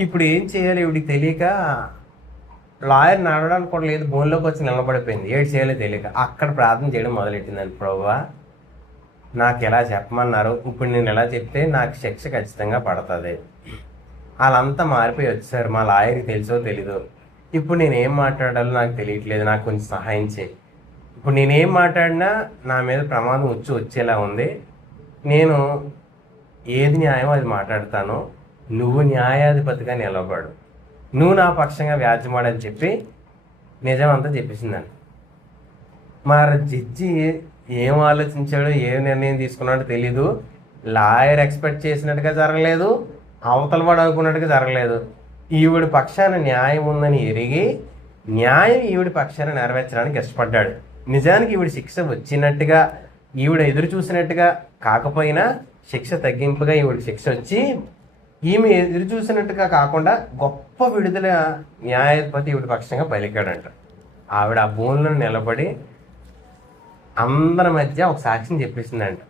ఇప్పుడు ఏం చేయాలి ఈవిడికి తెలియక, లాయర్ నడవడానికి కూడా లేదు, భూమిలోకి వచ్చి నిలబడిపోయింది. ఏడు చేయాలో తెలియక అక్కడ ప్రార్థన చేయడం మొదలెట్టిందండి. ప్రభువా, నాకు ఎలా చెప్పమన్నారు, ఇప్పుడు నేను ఎలా చెప్తే నాకు శిక్ష ఖచ్చితంగా పడుతుంది. వాళ్ళంతా మారిపోయి వచ్చారు, మా లాయర్కి తెలుసో తెలీదు. ఇప్పుడు నేనేం మాట్లాడాలో నాకు తెలియట్లేదు, నాకు కొంచెం సహాయం చేయి. ఇప్పుడు నేనేం మాట్లాడినా నా మీద ప్రమాదం వచ్చేలా ఉంది. నేను ఏది న్యాయమో అది మాట్లాడతాను, నువ్వు న్యాయాధిపతిగా నిలబడు, నువ్వు నా పక్షంగా వ్యాజ్యమాడని చెప్పి నిజమంతా చెప్పేసిందండి. మరి జడ్జి ఏం ఆలోచించాడో, ఏ నిర్ణయం తీసుకున్నాడో తెలీదు. లాయర్ ఎక్స్పెక్ట్ చేసినట్టుగా జరగలేదు, అవతల వాడు అనుకున్నట్టుగా జరగలేదు. ఈవిడి పక్షాన న్యాయం ఉందని ఎరిగి న్యాయం ఈవిడి పక్షాన నెరవేర్చడానికి ఇష్టపడ్డాడు. నిజానికి ఈవిడ శిక్ష వచ్చినట్టుగా, ఈవిడ ఎదురు చూసినట్టుగా కాకపోయినా శిక్ష తగ్గింపుగా ఈవిడ శిక్ష వచ్చి, ఈమె ఎదురు చూసినట్టుగా కాకుండా గొప్ప విడుదల న్యాయాధిపతి ఈవిడ పక్షంగా పలికాడంట. ఆవిడ ఆ భూమిలో నిలబడి అందరి మధ్య ఒక సాక్ష్యం చెప్పేసిందంట.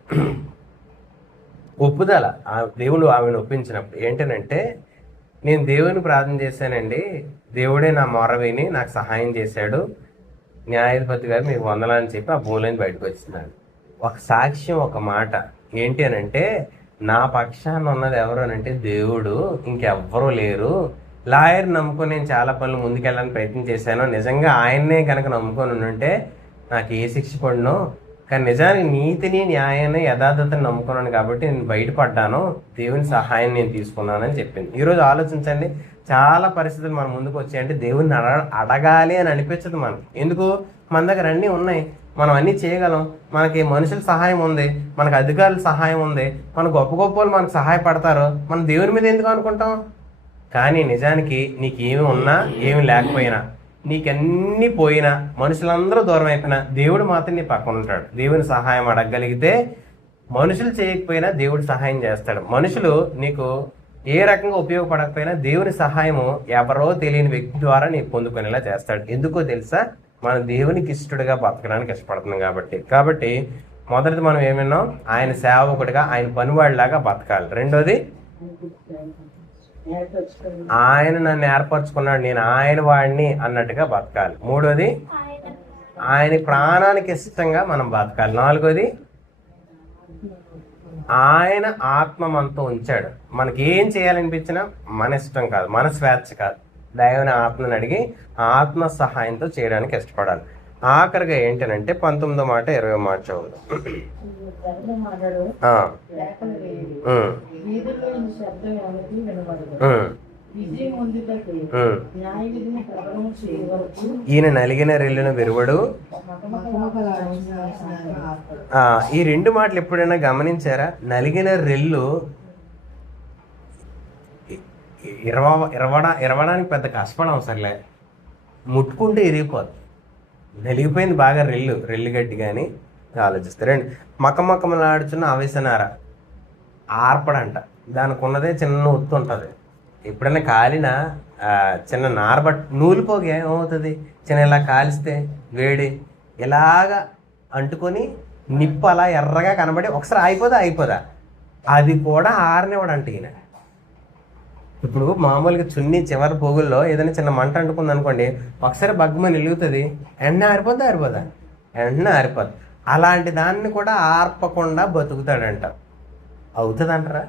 ఒప్పుదల, ఆ దేవుడు ఆమెను ఒప్పించినప్పుడు ఏంటనంటే, నేను దేవుని ప్రార్థన చేశానండి, దేవుడే నా మొర విని నాకు సహాయం చేశాడు, న్యాయాధిపతి గారు మీకు వందలని చెప్పి ఆ భూమిలోని బయటకు వచ్చినాడు. ఒక సాక్ష్యం, ఒక మాట ఏంటి అని అంటే, నా పక్షాన ఉన్నది ఎవరు అని అంటే దేవుడు, ఇంకెవ్వరూ లేరు. లాయర్ నమ్ముకొని నేను చాలా పనులు ముందుకెళ్ళడానికి ప్రయత్నం చేశాను, నిజంగా ఆయన్నే కనుక నమ్ముకొని ఉంటే నాకు ఏ శిక్ష పడినో, కానీ నిజానికి నీతిని న్యాయాన్ని యథార్థతని నమ్ముకున్నాను కాబట్టి నేను బయటపడ్డాను, దేవుని సహాయం నేను తీసుకున్నానని చెప్పింది. ఈరోజు ఆలోచించండి, చాలా పరిస్థితులు మన ముందుకు వచ్చాయంటే దేవుని అడగాలి అని అనిపించదు మనకు. ఎందుకు? మన దగ్గర అన్నీ ఉన్నాయి, మనం అన్నీ చేయగలం, మనకి మనుషుల సహాయం ఉంది, మనకు అధికారుల సహాయం ఉంది, మన గొప్ప గొప్ప వాళ్ళు మనకు సహాయపడతారు, మనం దేవుని మీద ఎందుకు అనుకుంటాం? కానీ నిజానికి నీకు ఏమి ఉన్నా ఏమి లేకపోయినా, నీకన్నీ పోయినా, మనుషులందరూ దూరం అయిపోయినా, దేవుడు మాత్రం నీ పక్కన ఉంటాడు. దేవుని సహాయం అడగగలిగితే మనుషులు చేయకపోయినా దేవుడు సహాయం చేస్తాడు. మనుషులు నీకు ఏ రకంగా ఉపయోగపడకపోయినా దేవుని సహాయము ఎవరో తెలియని వ్యక్తి ద్వారా నీకు పొందుకునేలా చేస్తాడు. ఎందుకో తెలుసా? మనం దేవునికి ఇష్టడుగా బతకడానికి ఇష్టపడుతున్నాం కాబట్టి మొదటిది మనం ఏమన్నాం? ఆయన సేవకుడిగా, ఆయన పనివాడిలాగా బతకాలి. రెండోది, ఆయన నన్ను ఏర్పరచుకున్నాడు, నేను ఆయన వాడిని అన్నట్టుగా బతకాలి. మూడోది, ఆయన ప్రాణానికి ఇష్టంగా మనం బతకాలి. నాలుగోది, ఆయన ఆత్మ మనతో ఉంచాడు, మనకి ఏం చేయాలనిపించినా మన ఇష్టం కాదు, మన స్వేచ్ఛ కాదు, దైవని ఆత్మని అడిగి ఆత్మ సహాయంతో చేయడానికి ఇష్టపడాలి. ఆఖరిగా ఏంటనంటే 19వ మాట 20వ మాట చదువు. ఈయన నలిగిన రెల్లును విరువడు. ఈ రెండు మాటలు ఎప్పుడైనా గమనించారా? నలిగిన రెల్లు ఇరవడానికి పెద్ద కష్టపడం అవసరంలే, ముట్టుకుంటే ఇరిగిపోద్ది. నలిగిపోయింది బాగా రెల్లు గడ్డి. కానీ ఆలోచిస్తారండి, మకమకమలాడుచున్న ఆవేశనార ఆర్పడంట, దానికి ఉన్నదే చిన్న ఒత్తు ఉంటుంది. ఎప్పుడైనా కాలిన చిన్న నారబట్ నూలిపోగా ఏమవుతుంది? చిన్న ఇలా కాలిస్తే వేడి ఇలాగా అంటుకొని నిప్పు అలా ఎర్రగా కనబడి ఒకసారి అయిపోదా అది కూడా ఆరనివ్వడంట ఈయన. ఇప్పుడు మామూలుగా చున్నీ చివరి పోగుల్లో ఏదైనా చిన్న మంట అంటుకుంది అనుకోండి, ఒకసారి బగ్గమని వెలుగుతుంది, వెంటనే ఆరిపోద్దా? వెంటనే ఆరిపోద్ది. అలాంటి దాన్ని కూడా ఆర్పకుండా బతుకుతాడంట. అవుతుందంటారా?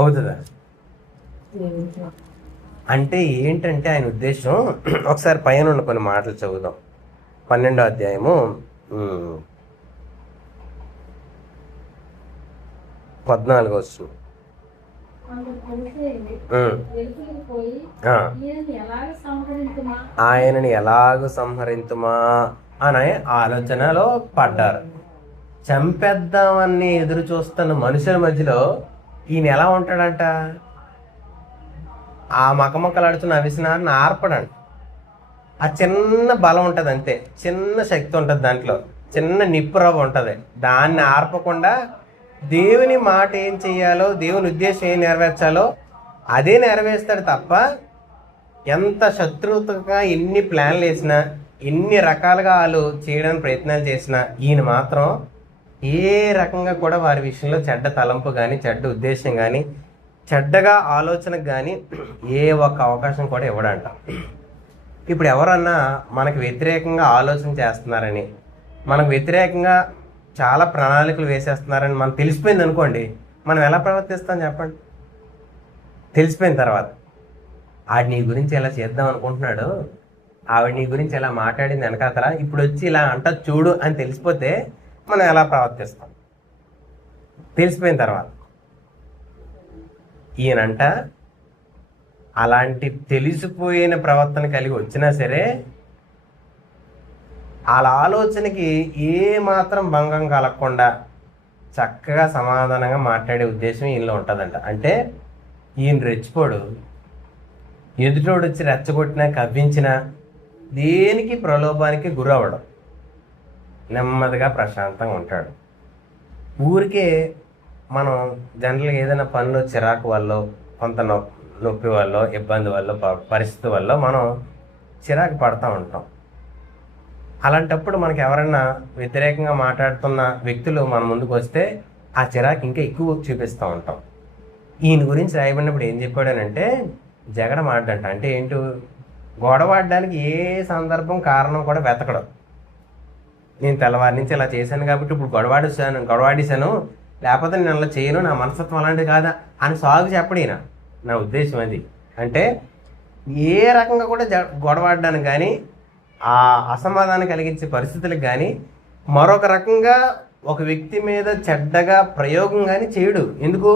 అవుతుందా? అంటే ఏంటంటే ఆయన ఉద్దేశం, ఒకసారి పైన ఉన్న కొన్ని మాటలు చదువుదాం. 12వ అధ్యాయము 14వ వచనం. ఆయనని ఎలాగ సంహరింతుమా అనే ఆలోచనలో పడ్డారు. చంపేద్దామని ఎదురు చూస్తున్న మనుషుల మధ్యలో ఈయన ఎలా ఉంటాడంట? ఆ మకమక్కలాడుతున్న అవిసనాన్ని ఆర్పడండి. ఆ చిన్న బలం ఉంటుంది, అంతే, చిన్న శక్తి ఉంటుంది దాంట్లో, చిన్న నిప్పురవ్వ ఉంటుంది. దాన్ని ఆర్పకుండా దేవుని మాట ఏం చెయ్యాలో, దేవుని ఉద్దేశం ఏం నెరవేర్చాలో అదే నెరవేరుస్తాడు తప్ప, ఎంత శత్రువుగా ఎన్ని ప్లాన్లు వేసినా, ఎన్ని రకాలుగా వాళ్ళు చేయడానికి ప్రయత్నాలు చేసినా, ఈయన మాత్రం ఏ రకంగా కూడా వారి విషయంలో చెడ్డ తలంపు కానీ, చెడ్డ ఉద్దేశం కానీ, చెడ్డగా ఆలోచనకు కానీ ఏ ఒక్క అవకాశం కూడా ఇవ్వడంట. ఇప్పుడు ఎవరన్నా మనకు వ్యతిరేకంగా ఆలోచన చేస్తున్నారని, మనకు వ్యతిరేకంగా చాలా ప్రణాళికలు వేసేస్తున్నారని మనం తెలిసిపోయింది అనుకోండి, మనం ఎలా ప్రవర్తిస్తాం చెప్పండి? తెలిసిపోయిన తర్వాత ఆవిడ నీ గురించి ఎలా చేద్దాం అనుకుంటున్నాడు, ఆవిడ నీ గురించి ఎలా మాట్లాడింది వెనకాతల, ఇప్పుడు వచ్చి ఇలా అంట చూడు అని తెలిసిపోతే మనం ఎలా ప్రవర్తిస్తాం? తెలిసిపోయిన తర్వాత. ఈయనంట అలాంటి తెలిసిపోయిన ప్రవర్తన కలిగి వచ్చినా సరే వాళ్ళ ఆలోచనకి ఏ మాత్రం భంగం కలగకుండా చక్కగా సమాధానంగా మాట్లాడే ఉద్దేశం ఈయనలో ఉంటుందంట. అంటే ఈయన రెచ్చిపోడు, ఎదుటోడు వచ్చి రెచ్చగొట్టినా కవ్వించినా దేనికి ప్రలోభానికి గురవ్వడం, నెమ్మదిగా ప్రశాంతంగా ఉంటాడు. ఊరికే మనం జనరల్గా ఏదైనా పనిలో చిరాకు వల్ల, కొంత నొప్పి వల్ల, ఇబ్బంది వల్ల, పరిస్థితి వల్ల మనం చిరాకు పడుతూ ఉంటాం. అలాంటప్పుడు మనకు ఎవరైనా వ్యతిరేకంగా మాట్లాడుతున్న వ్యక్తులు మన ముందుకు వస్తే ఆ చిరాకు ఇంకా ఎక్కువ చూపిస్తూ ఉంటాం. ఈయన గురించి రాయబడినప్పుడు ఏం చెప్పాడనంటే, జగడ మాట్లాడంట. అంటే ఏంటి? గొడవాడడానికి ఏ సందర్భం కారణం కూడా వెతకడం. నేను తెల్లవారి నుంచి ఇలా చేశాను కాబట్టి ఇప్పుడు గొడవాడేశాను, లేకపోతే నేను అలా చేయను, నా మనస్తత్వం అలాంటిది కాదా అని సాగు చెప్పడు ఈయన. నా ఉద్దేశం అది. అంటే ఏ రకంగా కూడా గొడవాడడానికి కానీ, ఆ అసమాధానం కలిగించే పరిస్థితులకు కానీ, మరొక రకంగా ఒక వ్యక్తి మీద చెడ్డగా ప్రయోగం కానీ చేయడు. ఎందుకు?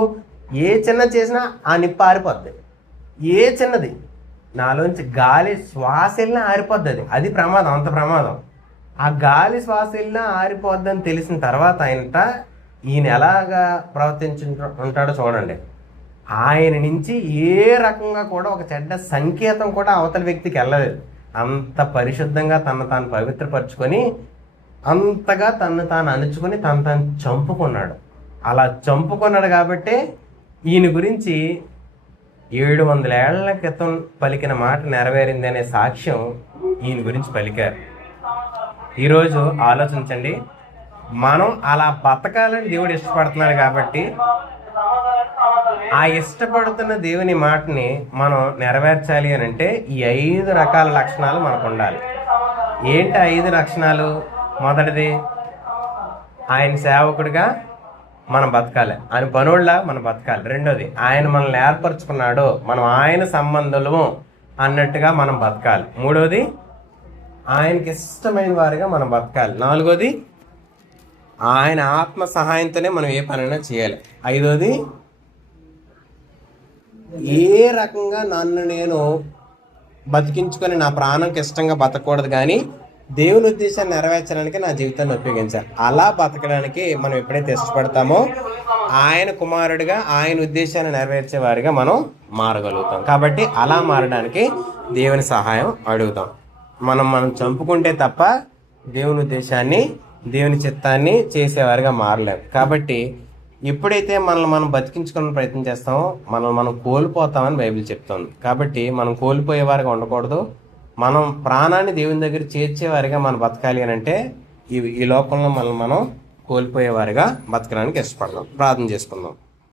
ఏ చిన్న చేసినా ఆ నిప్పు ఆరిపోద్ది. ఏ చిన్నది నాలోంచి గాలి శ్వాస వెళ్ళినా ఆరిపోద్ది. అది ప్రమాదం, అంత ప్రమాదం. ఆ గాలి శ్వాస వెళ్ళినా ఆరిపోద్దని తెలిసిన తర్వాత ఈయన ఎలాగా ఉంటాడో చూడండి. ఆయన నుంచి ఏ రకంగా కూడా ఒక చెడ్డ సంకేతం కూడా అవతల వ్యక్తికి వెళ్ళలేదు. అంత పరిశుద్ధంగా తను తాను పవిత్రపరచుకొని, అంతగా తను తాను అణుచుకొని తను తాను చంపుకున్నాడు. అలా చంపుకున్నాడు కాబట్టి ఈయన గురించి 700 ఏళ్ల క్రితం పలికిన మాట నెరవేరింది అనే సాక్ష్యం ఈయన గురించి పలికారు. ఈరోజు ఆలోచించండి, మనం అలా బతకాలని దేవుడు ఇష్టపడుతున్నాడు కాబట్టి ఆ ఇష్టపడుతున్న దేవుని మాటని మనం నెరవేర్చాలి అని అంటే ఈ 5 రకాల లక్షణాలు మనకు ఉండాలి. ఏంటి 5 లక్షణాలు? మొదటిది, ఆయన సేవకుడిగా మనం బతకాలి, ఆయన పనుళ్ళ మనం బతకాలి. రెండోది, ఆయన మనల్ని ఏర్పరచుకున్నాడు, మనం ఆయన సంబంధులము అన్నట్టుగా మనం బతకాలి. మూడోది, ఆయనకి ఇష్టమైన వారిగా మనం బతకాలి. నాలుగోది, ఆయన ఆత్మ సహాయంతోనే మనం ఏ పనైనా చేయాలి. ఐదోది, ఏ రకంగా నన్ను నేను బతికించుకొని నా ప్రాణంకి ఇష్టంగా బతకూడదు, కానీ దేవుని ఉద్దేశాన్ని నెరవేర్చడానికి నా జీవితాన్ని ఉపయోగించాలి. అలా బతకడానికి మనం ఎప్పుడైతే ఇష్టపడతామో ఆయన కుమారుడిగా, ఆయన ఉద్దేశాన్ని నెరవేర్చే వారిగా మనం మారగలుగుతాం. కాబట్టి అలా మారడానికి దేవుని సహాయం అడుగుతాం. మనం చంపుకుంటే తప్ప దేవుని ఉద్దేశాన్ని, దేవుని చిత్తాన్ని చేసేవారిగా మారలేం. కాబట్టి ఎప్పుడైతే మనల్ని మనం బతికించుకోవడానికి ప్రయత్నం చేస్తామో మనం కోల్పోతామని బైబిల్ చెప్తుంది. కాబట్టి మనం కోల్పోయేవారిగా ఉండకూడదు. మనం ప్రాణాన్ని దేవుని దగ్గర చేర్చేవారిగా మనం బతకాలి అని అంటే ఈ లోకంలో మనం కోల్పోయేవారుగా బతకడానికి ఇష్టపడదాం. ప్రార్థన చేసుకుందాం.